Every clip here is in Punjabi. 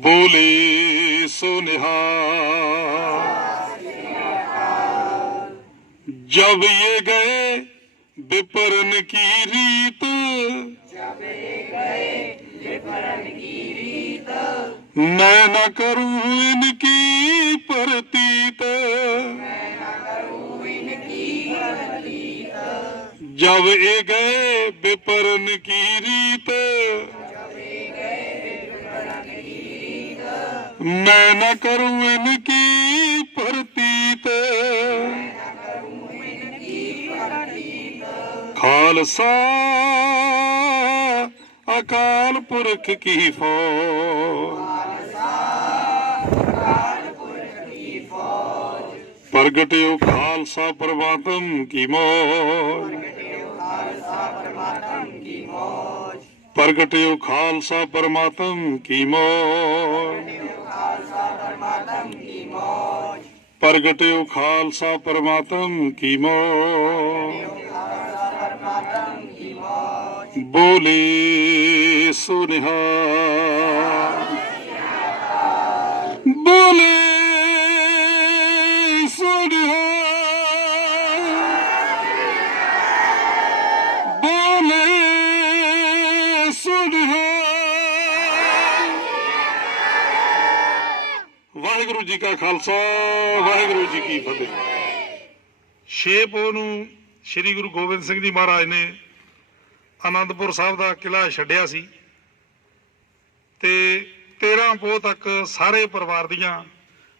बोले सो निहाल। जब ये गए विपरन की रीत, मैं न करूं इनकी प्रतीत। जब ये गए विपरन की रीत, मैं न करूं इनकी प्रतीत। खालसा अकाल पुरख की फौज, प्रगट्यो खालसा परमात्म की मौज। प्रगट्यो खालसा परमात्म की मौज। प्रगट्यो खालसा परमात्म की मौज। बोले सो निहाल। बोले सो निहाल। बोले सो निहाल। वाहिगुरु जी का खालसा, वाहिगुरु जी की फतेह। 6 ਪੋਹ ਨੂੰ श्री गुरु गोबिंद सिंह जी महाराज ने आनंदपुर साहब का किला छड्डिया सी ते 13 ਪੋਹ तक सारे परिवार दियां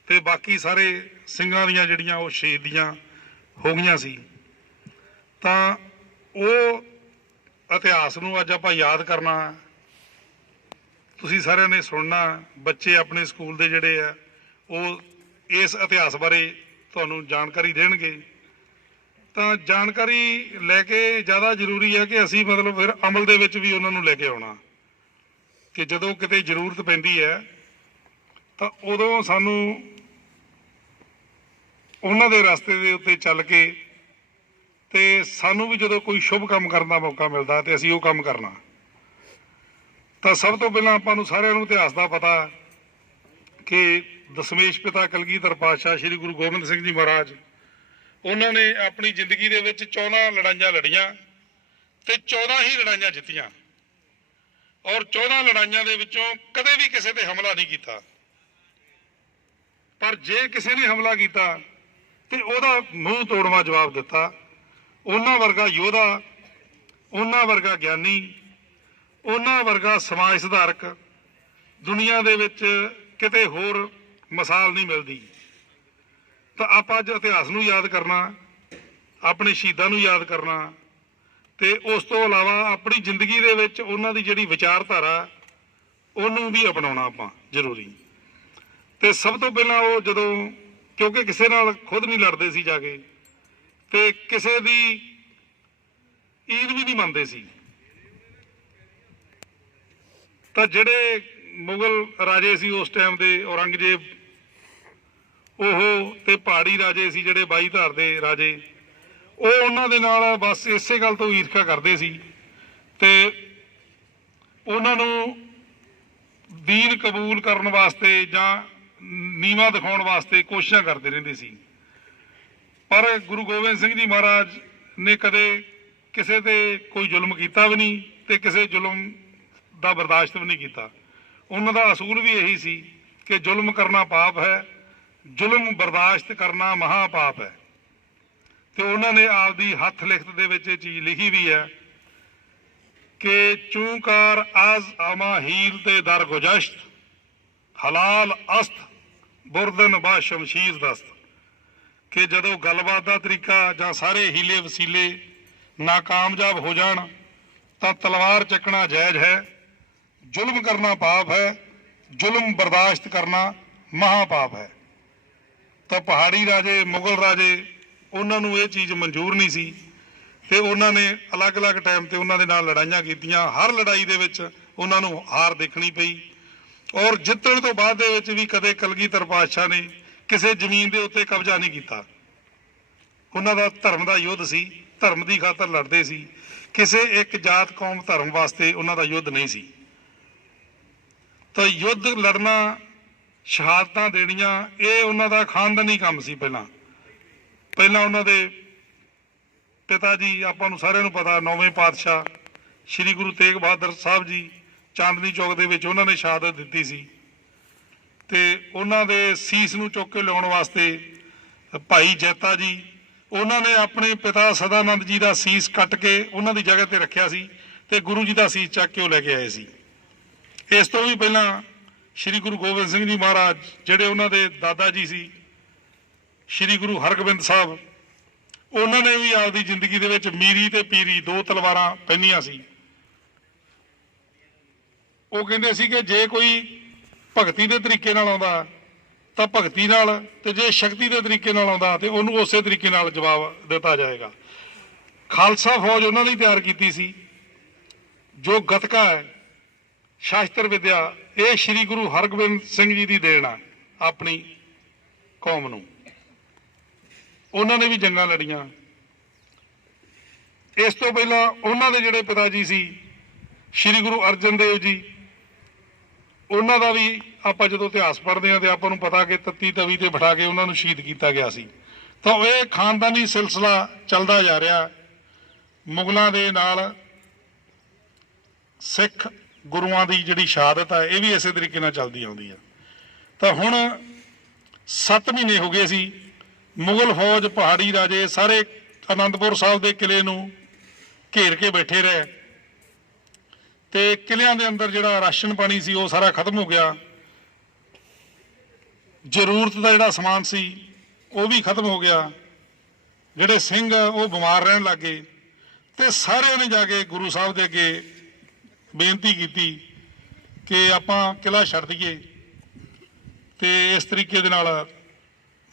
ते बाकी सारे ਸਿੰਘਾਂ ਦੀਆਂ ਜਿਹੜੀਆਂ ਉਹ ਸ਼ਹੀਦੀਆਂ ਹੋ ਗਈਆਂ ਸੀ। ਤਾਂ ਉਹ ਇਤਿਹਾਸ ਨੂੰ ਅੱਜ ਆਪਾਂ ਯਾਦ ਕਰਨਾ, ਤੁਸੀਂ ਸਾਰਿਆਂ ਨੇ ਸੁਣਨਾ। ਬੱਚੇ ਆਪਣੇ ਸਕੂਲ ਦੇ ਜਿਹੜੇ ਆ ਉਹ ਇਸ ਇਤਿਹਾਸ ਬਾਰੇ ਤੁਹਾਨੂੰ ਜਾਣਕਾਰੀ ਦੇਣਗੇ। ਤਾਂ ਜਾਣਕਾਰੀ ਲੈ ਕੇ ਜ਼ਿਆਦਾ ਜ਼ਰੂਰੀ ਹੈ ਕਿ ਅਸੀਂ ਮਤਲਬ ਫਿਰ ਅਮਲ ਦੇ ਵਿੱਚ ਵੀ ਉਹਨਾਂ ਨੂੰ ਲੈ ਕੇ ਆਉਣਾ, ਕਿ ਜਦੋਂ ਕਿਤੇ ਜ਼ਰੂਰਤ ਪੈਂਦੀ ਹੈ ਤਾਂ ਉਦੋਂ ਸਾਨੂੰ ਉਹਨਾਂ ਦੇ ਰਸਤੇ ਦੇ ਉੱਤੇ ਚੱਲ ਕੇ ਤੇ ਸਾਨੂੰ ਵੀ ਜਦੋਂ ਕੋਈ ਸ਼ੁਭ ਕੰਮ ਕਰਨ ਦਾ ਮੌਕਾ ਮਿਲਦਾ ਤੇ ਅਸੀਂ ਉਹ ਕੰਮ ਕਰਨਾ। ਤਾਂ ਸਭ ਤੋਂ ਪਹਿਲਾਂ ਆਪਾਂ ਨੂੰ ਸਾਰਿਆਂ ਨੂੰ ਇਤਿਹਾਸ ਦਾ ਪਤਾ ਕਿ ਦਸ਼ਮੇਸ਼ ਪਿਤਾ ਕਲਗੀਧਰ ਪਾਤਸ਼ਾਹ ਸ਼੍ਰੀ ਗੁਰੂ ਗੋਬਿੰਦ ਸਿੰਘ ਜੀ ਮਹਾਰਾਜ, ਉਹਨਾਂ ਨੇ ਆਪਣੀ ਜ਼ਿੰਦਗੀ ਦੇ ਵਿੱਚ 14 ਲੜਾਈਆਂ ਲੜੀਆਂ ਤੇ 14 ਹੀ ਲੜਾਈਆਂ ਜਿੱਤੀਆਂ, ਔਰ 14 ਲੜਾਈਆਂ ਦੇ ਵਿੱਚੋਂ ਕਦੇ ਵੀ ਕਿਸੇ ਤੇ ਹਮਲਾ ਨਹੀਂ ਕੀਤਾ। ਪਰ ਜੇ ਕਿਸੇ ਨੇ ਹਮਲਾ ਕੀਤਾ ਤੇ ਉਹਦਾ ਮੂੰਹ ਤੋੜਵਾ ਜਵਾਬ ਦਿੱਤਾ। ਉਹਨਾਂ ਵਰਗਾ ਯੋਧਾ, ਉਹਨਾਂ ਵਰਗਾ ਗਿਆਨੀ, ਉਹਨਾਂ ਵਰਗਾ ਸਮਾਜ ਸੁਧਾਰਕ ਦੁਨੀਆ ਦੇ ਵਿੱਚ ਕਿਤੇ ਹੋਰ ਮਿਸਾਲ ਨਹੀਂ ਮਿਲਦੀ। ਤਾਂ ਆਪਾਂ ਅੱਜ ਇਤਿਹਾਸ ਨੂੰ ਯਾਦ ਕਰਨਾ, ਆਪਣੇ ਸ਼ਹੀਦਾਂ ਨੂੰ ਯਾਦ ਕਰਨਾ ਤੇ ਉਸ ਤੋਂ ਇਲਾਵਾ ਆਪਣੀ ਜ਼ਿੰਦਗੀ ਦੇ ਵਿੱਚ ਉਹਨਾਂ ਦੀ ਜਿਹੜੀ ਵਿਚਾਰਧਾਰਾ ਉਹਨੂੰ ਵੀ ਅਪਣਾਉਣਾ ਆਪਾਂ ਜ਼ਰੂਰੀ। ਤੇ ਸਭ ਤੋਂ ਪਹਿਲਾਂ ਉਹ ਜਦੋਂ, ਕਿਉਂਕਿ ਕਿਸੇ ਨਾਲ ਖੁਦ ਨਹੀਂ ਲੜਦੇ ਸੀ ਜਾ ਕੇ ਤੇ ਕਿਸੇ ਦੀ ਈਦ ਵੀ ਨਹੀਂ ਮੰਨਦੇ ਸੀ, ਤਾਂ ਜਿਹੜੇ ਮੁਗਲ ਰਾਜੇ ਸੀ ਉਸ ਟਾਈਮ ਦੇ, ਔਰੰਗਜ਼ੇਬ ਉਹ ਤੇ ਪਹਾੜੀ ਰਾਜੇ ਸੀ ਜਿਹੜੇ 22 ਧਾਰ ਦੇ ਰਾਜੇ, ਉਹ ਉਹਨਾਂ ਦੇ ਨਾਲ ਬਸ ਇਸੇ ਗੱਲ ਤੋਂ ਈਰਖਾ ਕਰਦੇ ਸੀ ਤੇ ਉਹਨਾਂ ਨੂੰ ਦੀਨ ਕਬੂਲ ਕਰਨ ਵਾਸਤੇ ਜਾਂ ਨੀਵਾਂ ਦਿਖਾਉਣ ਵਾਸਤੇ ਕੋਸ਼ਿਸ਼ਾਂ ਕਰਦੇ ਰਹਿੰਦੇ ਸੀ। ਪਰ ਗੁਰੂ ਗੋਬਿੰਦ ਸਿੰਘ ਜੀ ਮਹਾਰਾਜ ਨੇ ਕਦੇ ਕਿਸੇ ਤੇ ਕੋਈ ਜ਼ੁਲਮ ਕੀਤਾ ਵੀ ਨਹੀਂ ਤੇ ਕਿਸੇ ਜ਼ੁਲਮ ਦਾ ਬਰਦਾਸ਼ਤ ਵੀ ਨਹੀਂ ਕੀਤਾ। ਉਹਨਾਂ ਦਾ ਅਸੂਲ ਵੀ ਇਹੀ ਸੀ ਕਿ ਜ਼ੁਲਮ ਕਰਨਾ ਪਾਪ ਹੈ, ਜ਼ੁਲਮ ਬਰਦਾਸ਼ਤ ਕਰਨਾ ਮਹਾ ਪਾਪ ਹੈ। ਤੇ ਉਹਨਾਂ ਨੇ ਆਪਦੀ ਹੱਥ ਲਿਖਤ ਦੇ ਵਿੱਚ ਇਹ ਚੀਜ਼ ਲਿਖੀ ਵੀ ਹੈ ਕਿ ਚੂੰਕਾਰ ਆਜ਼ ਆਮਾ ਹੀਲ ਤੇ ਦਰ ਗੁਜਸ਼ਤ, ਹਲਾਲ ਅਸਤ ਬੁਰਦਨ ਬਾ ਸ਼ਮਸ਼ੀਰ ਦਸਤ। ਕਿ ਜਦੋਂ ਗੱਲਬਾਤ ਦਾ ਤਰੀਕਾ ਜਾਂ ਸਾਰੇ ਹੀਲੇ ਵਸੀਲੇ ਨਾਕਾਮਯਾਬ ਹੋ ਜਾਣ ਤਾਂ ਤਲਵਾਰ ਚੱਕਣਾ ਜਾਇਜ਼ ਹੈ, ਜ਼ੁਲਮ ਕਰਨਾ ਪਾਪ ਹੈ, ਜ਼ੁਲਮ ਬਰਦਾਸ਼ਤ ਕਰਨਾ ਮਹਾ ਪਾਪ ਹੈ। ਤਾਂ ਪਹਾੜੀ ਰਾਜੇ, ਮੁਗਲ ਰਾਜੇ, ਉਹਨਾਂ ਨੂੰ ਇਹ ਚੀਜ਼ ਮਨਜ਼ੂਰ ਨਹੀਂ ਸੀ ਤੇ ਉਹਨਾਂ ਨੇ ਅਲੱਗ-ਅਲੱਗ ਟਾਈਮ ਤੇ ਉਹਨਾਂ ਦੇ ਨਾਲ ਲੜਾਈਆਂ ਕੀਤੀਆਂ। ਹਰ ਲੜਾਈ ਦੇ ਵਿੱਚ ਉਹਨਾਂ ਨੂੰ ਹਾਰ ਦੇਖਣੀ ਪਈ ਔਰ ਜਿੱਤਣ ਤੋਂ ਬਾਅਦ ਦੇ ਵਿੱਚ ਵੀ ਕਦੇ ਕਲਗੀਧਰ ਪਾਤਸ਼ਾਹ ਨੇ ਕਿਸੇ ਜ਼ਮੀਨ ਦੇ ਉੱਤੇ ਕਬਜ਼ਾ ਨਹੀਂ ਕੀਤਾ। ਉਹਨਾਂ ਦਾ ਧਰਮ ਦਾ ਯੁੱਧ ਸੀ, ਧਰਮ ਦੀ ਖਾਤਰ ਲੜਦੇ ਸੀ, ਕਿਸੇ ਇੱਕ ਜਾਤ ਕੌਮ ਧਰਮ ਵਾਸਤੇ ਉਹਨਾਂ ਦਾ ਯੁੱਧ ਨਹੀਂ ਸੀ। ਤਾਂ ਯੁੱਧ ਲੜਨਾ, ਸ਼ਹਾਦਤਾਂ ਦੇਣੀਆਂ, ਇਹ ਉਹਨਾਂ ਦਾ ਖਾਨਦਾਨੀ ਕੰਮ ਸੀ। ਪਹਿਲਾਂ ਉਹਨਾਂ ਦੇ ਪਿਤਾ ਜੀ, ਆਪਾਂ ਨੂੰ ਸਾਰਿਆਂ ਨੂੰ ਪਤਾ, 9ਵੇਂ ਪਾਤਸ਼ਾਹ ਸ੍ਰੀ ਗੁਰੂ ਤੇਗ ਬਹਾਦਰ ਸਾਹਿਬ ਜੀ ਚਾਂਦਨੀ ਚੌਕ ਦੇ ਵਿੱਚ ਉਹਨਾਂ ਨੇ ਸ਼ਹਾਦਤ ਦਿੱਤੀ ਸੀ। ਤੇ ਉਹਨਾਂ ਦੇ ਸੀਸ ਨੂੰ ਚੁੱਕ ਕੇ ਲਿਆਉਣ ਵਾਸਤੇ ਭਾਈ ਜੈਤਾ ਜੀ, ਉਹਨਾਂ ਨੇ ਆਪਣੇ ਪਿਤਾ ਸਦਾਨੰਦ ਜੀ ਦਾ ਸੀਸ ਕੱਟ ਕੇ ਉਹਨਾਂ ਦੀ ਜਗ੍ਹਾ ਤੇ ਰੱਖਿਆ ਸੀ ਤੇ ਗੁਰੂ ਜੀ ਦਾ ਸੀਸ ਚੱਕ ਕੇ ਉਹ ਲੈ ਕੇ ਆਏ ਸੀ। ਇਸ ਤੋਂ ਵੀ ਪਹਿਲਾਂ ਸ੍ਰੀ ਗੁਰੂ ਗੋਬਿੰਦ ਸਿੰਘ ਜੀ ਮਹਾਰਾਜ, ਜਿਹੜੇ ਉਹਨਾਂ ਦੇ ਦਾਦਾ ਜੀ ਸੀ, ਸ੍ਰੀ ਗੁਰੂ ਹਰਗੋਬਿੰਦ ਸਾਹਿਬ, ਉਹਨਾਂ ਨੇ ਵੀ ਆਪਦੀ ਜ਼ਿੰਦਗੀ ਦੇ ਵਿੱਚ ਮੀਰੀ ਤੇ ਪੀਰੀ 2 ਤਲਵਾਰਾਂ ਪਹਿਨੀਆਂ ਸੀ। ਉਹ ਕਹਿੰਦੇ ਸੀ ਕਿ ਜੇ ਕੋਈ ਭਗਤੀ ਦੇ ਤਰੀਕੇ ਨਾਲ ਆਉਂਦਾ ਤਾਂ ਭਗਤੀ ਨਾਲ, ਤੇ ਜੇ ਸ਼ਕਤੀ ਦੇ ਤਰੀਕੇ ਨਾਲ ਆਉਂਦਾ ਤੇ ਉਹਨੂੰ ਉਸੇ ਤਰੀਕੇ ਨਾਲ ਜਵਾਬ ਦਿੱਤਾ ਜਾਏਗਾ। ਖਾਲਸਾ ਫੌਜ ਉਹਨਾਂ ਨੇ ਤਿਆਰ ਕੀਤੀ ਸੀ। ਜੋ ਗੱਤਕਾ ਹੈ, ਸ਼ਾਸਤਰ ਵਿਦਿਆ, ਇਹ ਸ੍ਰੀ ਗੁਰੂ ਹਰਗੋਬਿੰਦ ਸਿੰਘ ਜੀ ਦੀ ਦੇਣ ਆ ਆਪਣੀ ਕੌਮ ਨੂੰ। ਉਹਨਾਂ ਨੇ ਵੀ ਜੰਗਾਂ ਲੜੀਆਂ। ਇਸ ਤੋਂ ਪਹਿਲਾਂ ਉਹਨਾਂ ਦੇ ਜਿਹੜੇ ਪਿਤਾ ਜੀ ਸੀ, ਸ੍ਰੀ ਗੁਰੂ ਅਰਜਨ ਦੇਵ ਜੀ, ਉਹਨਾਂ ਦਾ ਵੀ ਆਪਾਂ ਜਦੋਂ ਇਤਿਹਾਸ ਪੜ੍ਹਦੇ ਹਾਂ ਤੇ ਆਪਾਂ ਨੂੰ ਪਤਾ ਕਿ ਤੱਤੀ ਤਵੀ ਤੇ ਬਿਠਾ ਕੇ ਉਹਨਾਂ ਨੂੰ ਸ਼ਹੀਦ ਕੀਤਾ ਗਿਆ ਸੀ। ਤਾਂ ਇਹ ਖਾਨਦਾਨੀ ਸਿਲਸਿਲਾ ਚੱਲਦਾ ਜਾ ਰਿਹਾ। ਮੁਗਲਾਂ ਦੇ ਨਾਲ ਸਿੱਖ ਗੁਰੂਆਂ ਦੀ ਜਿਹੜੀ ਸ਼ਹਾਦਤ ਹੈ, ਇਹ ਵੀ ਇਸੇ ਤਰੀਕੇ ਨਾਲ ਚੱਲਦੀ ਆਉਂਦੀ ਹੈ। ਤਾਂ ਹੁਣ 7 ਮਹੀਨੇ ਹੋ ਗਏ ਸੀ, ਮੁਗਲ ਫੌਜ, ਪਹਾੜੀ ਰਾਜੇ ਸਾਰੇ ਅਨੰਦਪੁਰ ਸਾਹਿਬ ਦੇ ਕਿਲੇ ਨੂੰ ਘੇਰ ਕੇ ਬੈਠੇ ਰਹੇ ਤੇ ਕਿਲਿਆਂ ਦੇ ਅੰਦਰ ਜਿਹੜਾ ਰਾਸ਼ਨ ਪਾਣੀ ਸੀ ਉਹ ਸਾਰਾ ਖਤਮ ਹੋ ਗਿਆ। ਜ਼ਰੂਰਤ ਦਾ ਜਿਹੜਾ ਸਮਾਨ ਸੀ ਉਹ ਵੀ ਖਤਮ ਹੋ ਗਿਆ। ਜਿਹੜੇ ਸਿੰਘ ਉਹ ਬਿਮਾਰ ਰਹਿਣ ਲੱਗ ਗਏ ਤੇ ਸਾਰਿਆਂ ਨੇ ਜਾ ਕੇ ਗੁਰੂ ਸਾਹਿਬ ਦੇ ਅੱਗੇ ਬੇਨਤੀ ਕੀਤੀ ਕਿ ਆਪਾਂ ਕਿਲ੍ਹਾ ਛੱਡ ਦਈਏ ਤੇ ਇਸ ਤਰੀਕੇ ਦੇ ਨਾਲ,